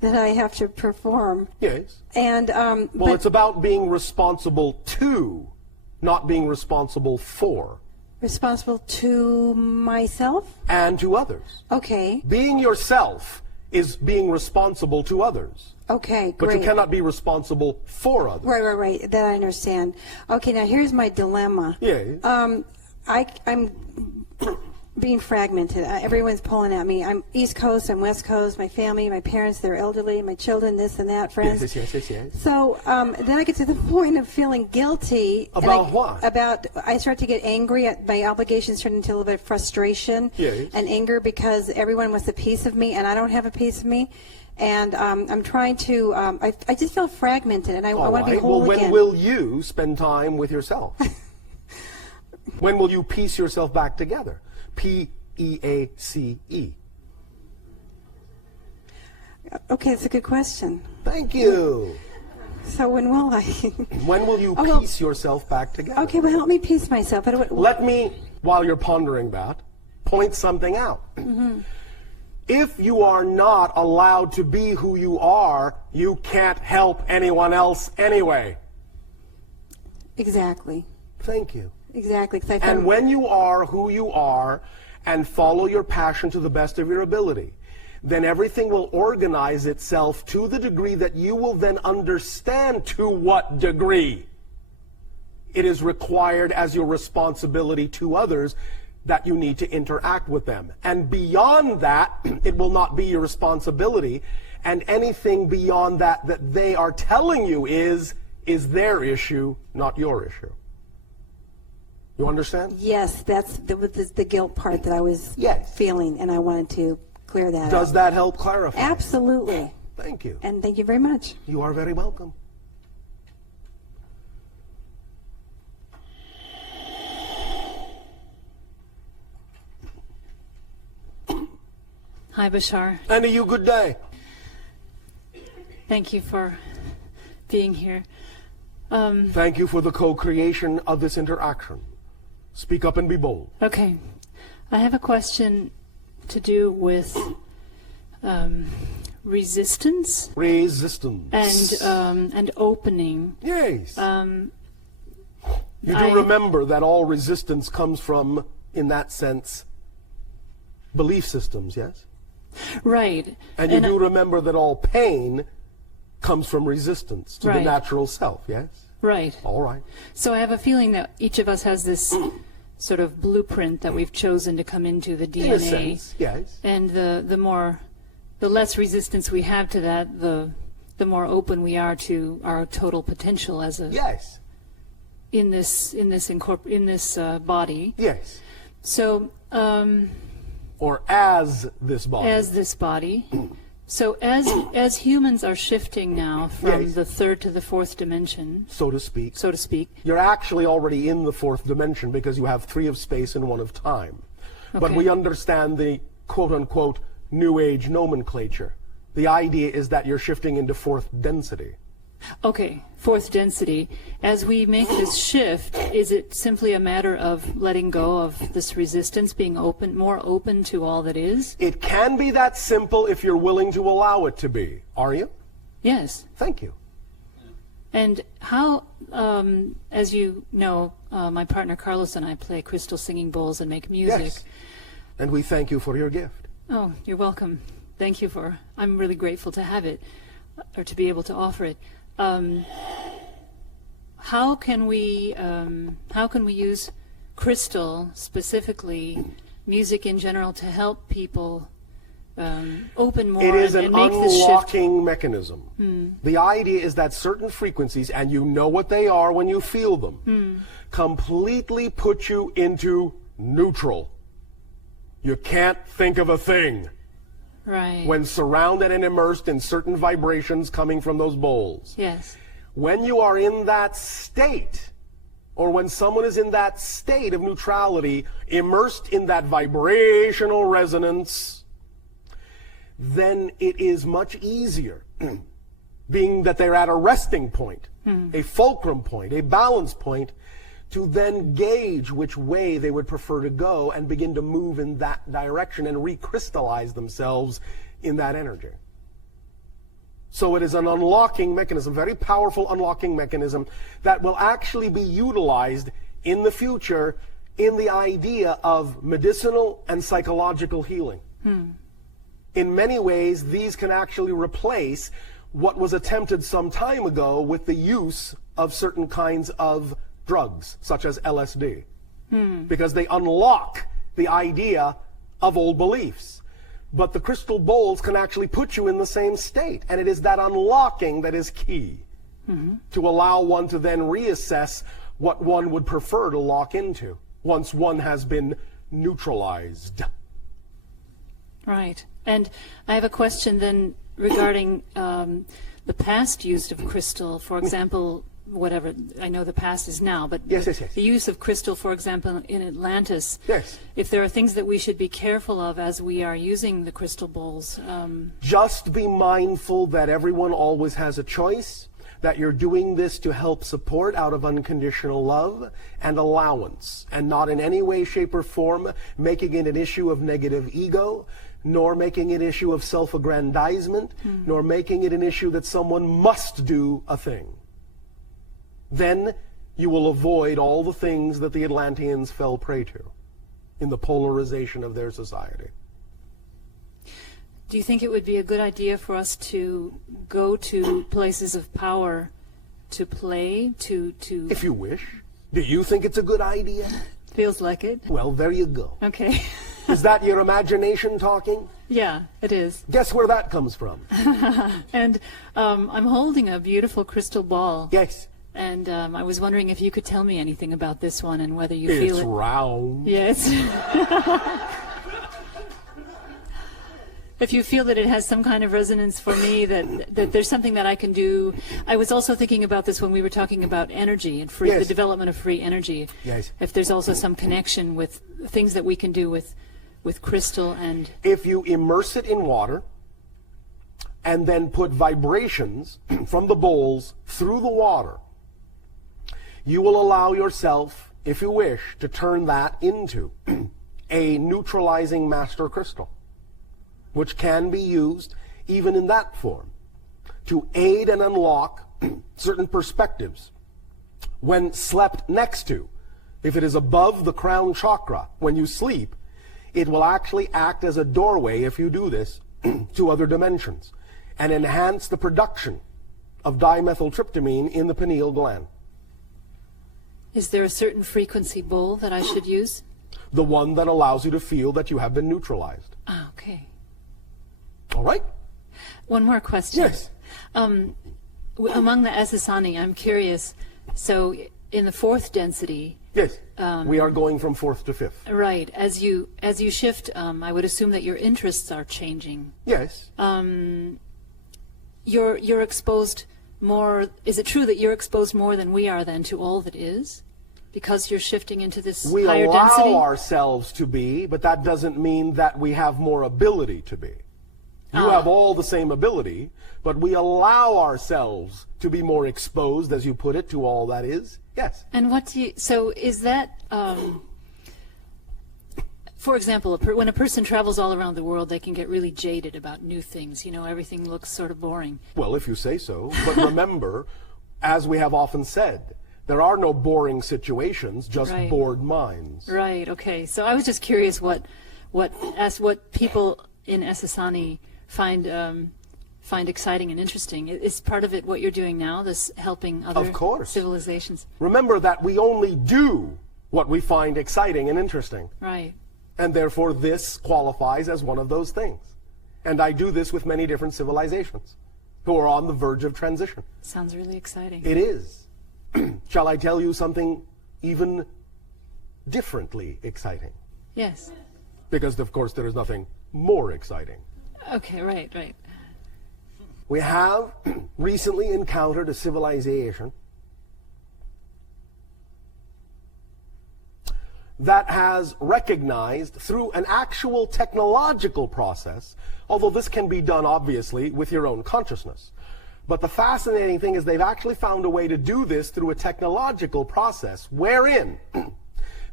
that I have to perform. Yes. And well, it's about being responsible to, not being responsible for. Responsible to myself and to others. Okay. Being yourself is being responsible to others. Okay, great. But you cannot be responsible for others. Right. That I understand. Okay, now here's my dilemma. Yeah. I'm being fragmented. Everyone's pulling at me. I'm East Coast, I'm West Coast, my family, my parents, they're elderly, my children, this and that, friends. Yes. So then I get to the point of feeling guilty. About what? I start to get angry at my obligations, turn into a little bit of frustration and anger because everyone wants a piece of me and I don't have a piece of me. And I'm trying to, I just feel fragmented, and I want to be whole again. When will you spend time with yourself? When will you piece yourself back together? P-E-A-C-E. Okay, that's a good question. Thank you. So when will I? When will you piece yourself back together? Okay, well, help me piece myself. Let me, while you're pondering that, point something out. Mm-hmm. If you are not allowed to be who you are, you can't help anyone else anyway. Exactly. Thank you. Exactly. And when you are who you are and follow your passion to the best of your ability, then everything will organize itself to the degree that you will then understand to what degree it is required as your responsibility to others that you need to interact with them. And beyond that, it will not be your responsibility, and anything beyond that that they are telling you is their issue, not your issue. You understand? Yes, that's the guilt part that I was feeling, and I wanted to clear that up. Does that help clarify? Absolutely. Thank you. And thank you very much. You are very welcome. Hi, Bashar. And to you, good day. Thank you for being here. Thank you for the co-creation of this interaction. Speak up and be bold. Okay. I have a question to do with resistance. Resistance. And opening. Yes. You do remember that all resistance comes from, in that sense, belief systems, yes? Right. And you do remember that all pain comes from resistance to the natural self, yes? Right. All right. So I have a feeling that each of us has this sort of blueprint that we've chosen to come into the DNA. In a sense, yes. And the less resistance we have to that, the more open we are to our total potential as a in this body. Yes. So or as this body. As this body. So as humans are shifting now from the third to the fourth dimension, so to speak, you're actually already in the fourth dimension because you have 3 of space and 1 of time. But Okay. we understand the quote-unquote New Age nomenclature. The idea is that you're shifting into fourth density. okay, fourth density. As we make this shift, is it simply a matter of letting go of this resistance, being open, more open to all that is? It can be that simple if you're willing to allow it to be. Are you? Yes. Thank you. And how, as you know, my partner Carlos and I play crystal singing bowls and make music. Yes. And we thank you for your gift. Oh, you're welcome. Thank you for, I'm really grateful to have it, or to be able to offer it. How can we use crystal, specifically music in general, to help people open more It is and an make this shift? unlocking mechanism. The idea is that certain frequencies, and you know what they are when you feel them, completely put you into neutral. You can't think of a thing. Right. When surrounded and immersed in certain vibrations coming from those bowls. Yes. When you are in that state, or when someone is in that state of neutrality, immersed in that vibrational resonance, then it is much easier, being that they're at a resting point, a fulcrum point, a balance point, to then gauge which way they would prefer to go and begin to move in that direction and recrystallize themselves in that energy. So it is an unlocking mechanism, very powerful unlocking mechanism that will actually be utilized in the future in the idea of medicinal and psychological healing. In many ways, these can actually replace what was attempted some time ago with the use of certain kinds of drugs, such as LSD, because they unlock the idea of old beliefs. But the crystal bowls can actually put you in the same state, and it is that unlocking that is key to allow one to then reassess what one would prefer to lock into once one has been neutralized. Right. And I have a question then regarding the past use of crystal. For example, whatever, I know the past is now, but yes. The use of crystal, for example, in Atlantis, if there are things that we should be careful of as we are using the crystal bowls. Just be mindful that everyone always has a choice, that you're doing this to help support out of unconditional love and allowance, and not in any way, shape, or form making it an issue of negative ego, nor making it an issue of self-aggrandizement, nor making it an issue that someone must do a thing. Then you will avoid all the things that the Atlanteans fell prey to in the polarization of their society. Do you think it would be a good idea for us to go to places of power to play, to... If you wish. Do you think it's a good idea? Feels like it. Well, there you go. Okay. Is that your imagination talking? Yeah, it is. Guess where that comes from? And I'm holding a beautiful crystal ball. Yes. And I was wondering if you could tell me anything about this one and whether you feel it. It's round. Yes. If you feel that it has some kind of resonance for me, that there's something that I can do. I was also thinking about this when we were talking about energy and the development of free energy. Yes. If there's also some connection with things that we can do with crystal and... If you immerse it in water and then put vibrations from the bowls through the water, you will allow yourself, if you wish, to turn that into a neutralizing master crystal, which can be used even in that form to aid and unlock certain perspectives when slept next to. If it is above the crown chakra, when you sleep, it will actually act as a doorway, if you do this, to other dimensions and enhance the production of dimethyltryptamine in the pineal gland. Is there a certain frequency bowl that I should use? The one that allows you to feel that you have been neutralized. Ah, okay. All right? One more question. Yes. Among the Esasani, I'm curious, so in the fourth density. Yes, we are going from fourth to fifth. Right. As you shift, I would assume that your interests are changing. Yes. You're exposed more. Is it true that you're exposed more than we are then to all that is, because you're shifting into this higher density? We allow ourselves to be, but that doesn't mean that we have more ability to be. You have all the same ability, but we allow ourselves to be more exposed, as you put it, to all that is. Yes. And so is that, for example, when a person travels all around the world, they can get really jaded about new things. Everything looks sort of boring. Well, if you say so. But remember, as we have often said, there are no boring situations, just bored minds. Right, okay. So I was just curious what people in Essassani find exciting and interesting. Is part of it what you're doing now, this helping other civilizations? Remember that we only do what we find exciting and interesting. Right. And therefore this qualifies as one of those things. And I do this with many different civilizations who are on the verge of transition. Sounds really exciting. It is. Shall I tell you something even differently exciting? Yes. Because, of course, there is nothing more exciting. Okay, right. We have recently encountered a civilization that has recognized through an actual technological process, although this can be done obviously with your own consciousness. But the fascinating thing is they've actually found a way to do this through a technological process wherein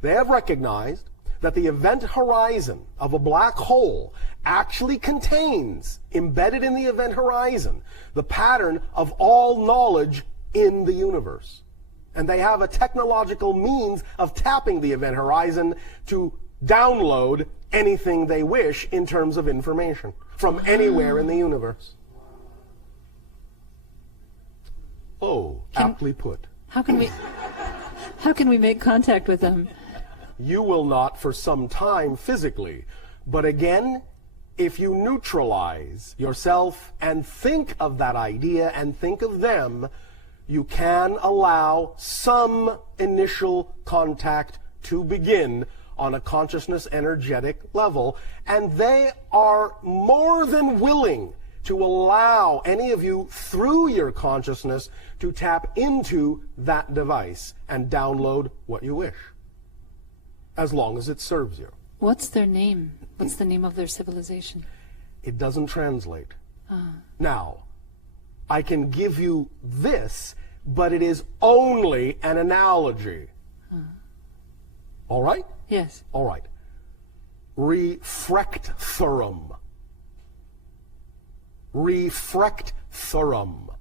they have recognized that the event horizon of a black hole actually contains, embedded in the event horizon, the pattern of all knowledge in the universe. And they have a technological means of tapping the event horizon to download anything they wish in terms of information from anywhere in the universe. Oh, aptly put. How can we make contact with them? You will not for some time physically. But again, if you neutralize yourself and think of that idea and think of them, you can allow some initial contact to begin on a consciousness energetic level. And they are more than willing to allow any of you through your consciousness to tap into that device and download what you wish, as long as it serves you. What's their name? What's the name of their civilization? It doesn't translate. Now, I can give you this, but it is only an analogy. All right? Yes. All right. Refractorum. Refractorum.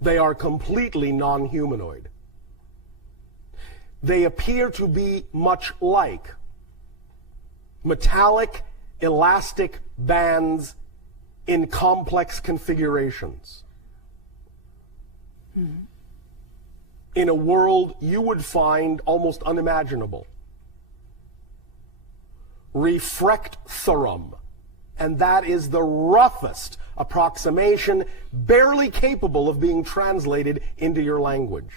They are completely non-humanoid. They appear to be much like metallic, elastic bands in complex configurations. In a world you would find almost unimaginable. Refractorum. And that is the roughest approximation, barely capable of being translated into your language.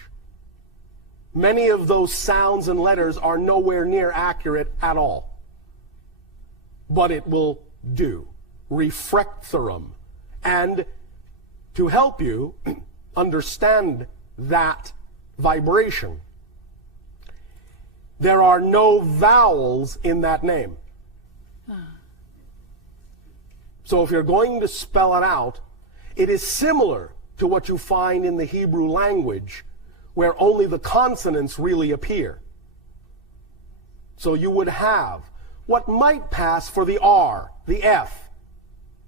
Many of those sounds and letters are nowhere near accurate at all. But it will do. Refractorum. And to help you understand that vibration, there are no vowels in that name. So if you're going to spell it out, it is similar to what you find in the Hebrew language, where only the consonants really appear. So you would have what might pass for the R, the F,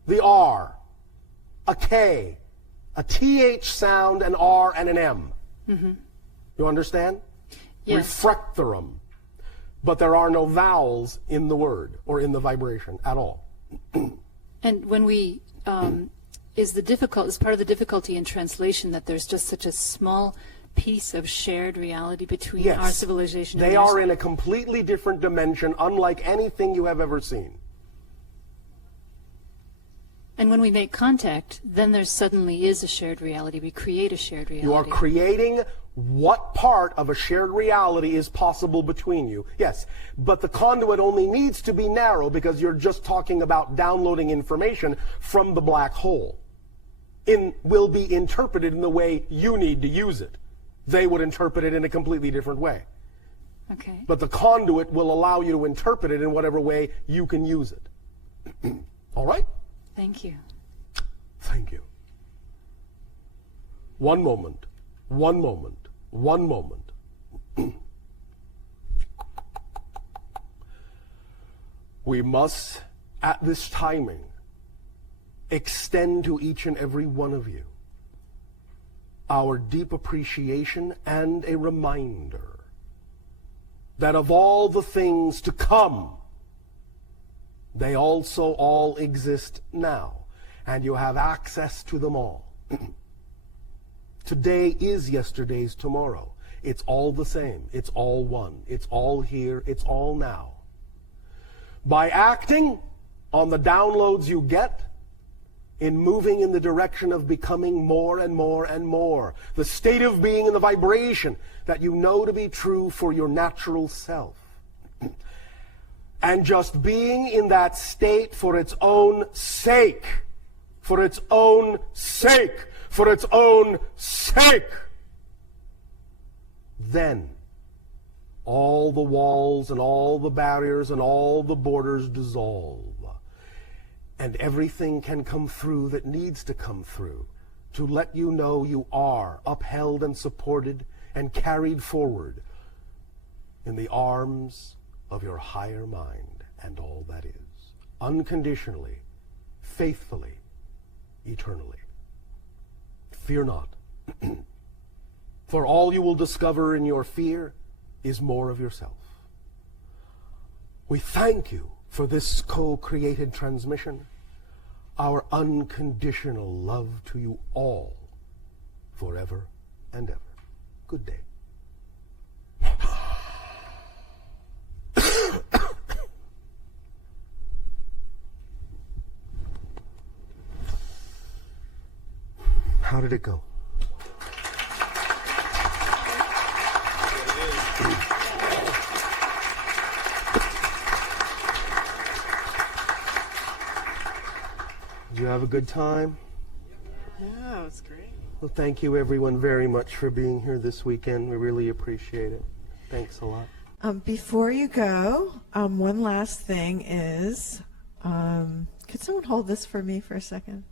the R, a K, a TH sound, an R, and an M. You understand? Yes. Refractorum. But there are no vowels in the word or in the vibration at all. And when we, is part of the difficulty in translation that there's just such a small piece of shared reality between our civilization and theirs? They are in a completely different dimension, unlike anything you have ever seen. And when we make contact, then there suddenly is a shared reality. We create a shared reality. You are creating what part of a shared reality is possible between you. Yes, but the conduit only needs to be narrow because you're just talking about downloading information from the black hole. Will be interpreted in the way you need to use it. They would interpret it in a completely different way. Okay. But the conduit will allow you to interpret it in whatever way you can use it. All right? Thank you. Thank you. One moment. One moment. One moment. We must, at this timing, extend to each and every one of you our deep appreciation and a reminder that of all the things to come, they also all exist now, and you have access to them all. Today is yesterday's tomorrow. It's all the same. It's all one. It's all here. It's all now. By acting on the downloads you get, in moving in the direction of becoming more and more and more, the state of being and the vibration that you know to be true for your natural self. And just being in that state for its own sake, for its own sake, for its own sake. Then all the walls and all the barriers and all the borders dissolve. And everything can come through that needs to come through to let you know you are upheld and supported and carried forward in the arms of your higher mind and all that is, unconditionally, faithfully, eternally. Fear not, for all you will discover in your fear is more of yourself. We thank you for this co-created transmission, our unconditional love to you all, forever and ever. Good day. How did it go? Did you have a good time? Yeah, it was great. Well, thank you everyone very much for being here this weekend. We really appreciate it. Thanks a lot. Before you go, one last thing is, could someone hold this for me for a second?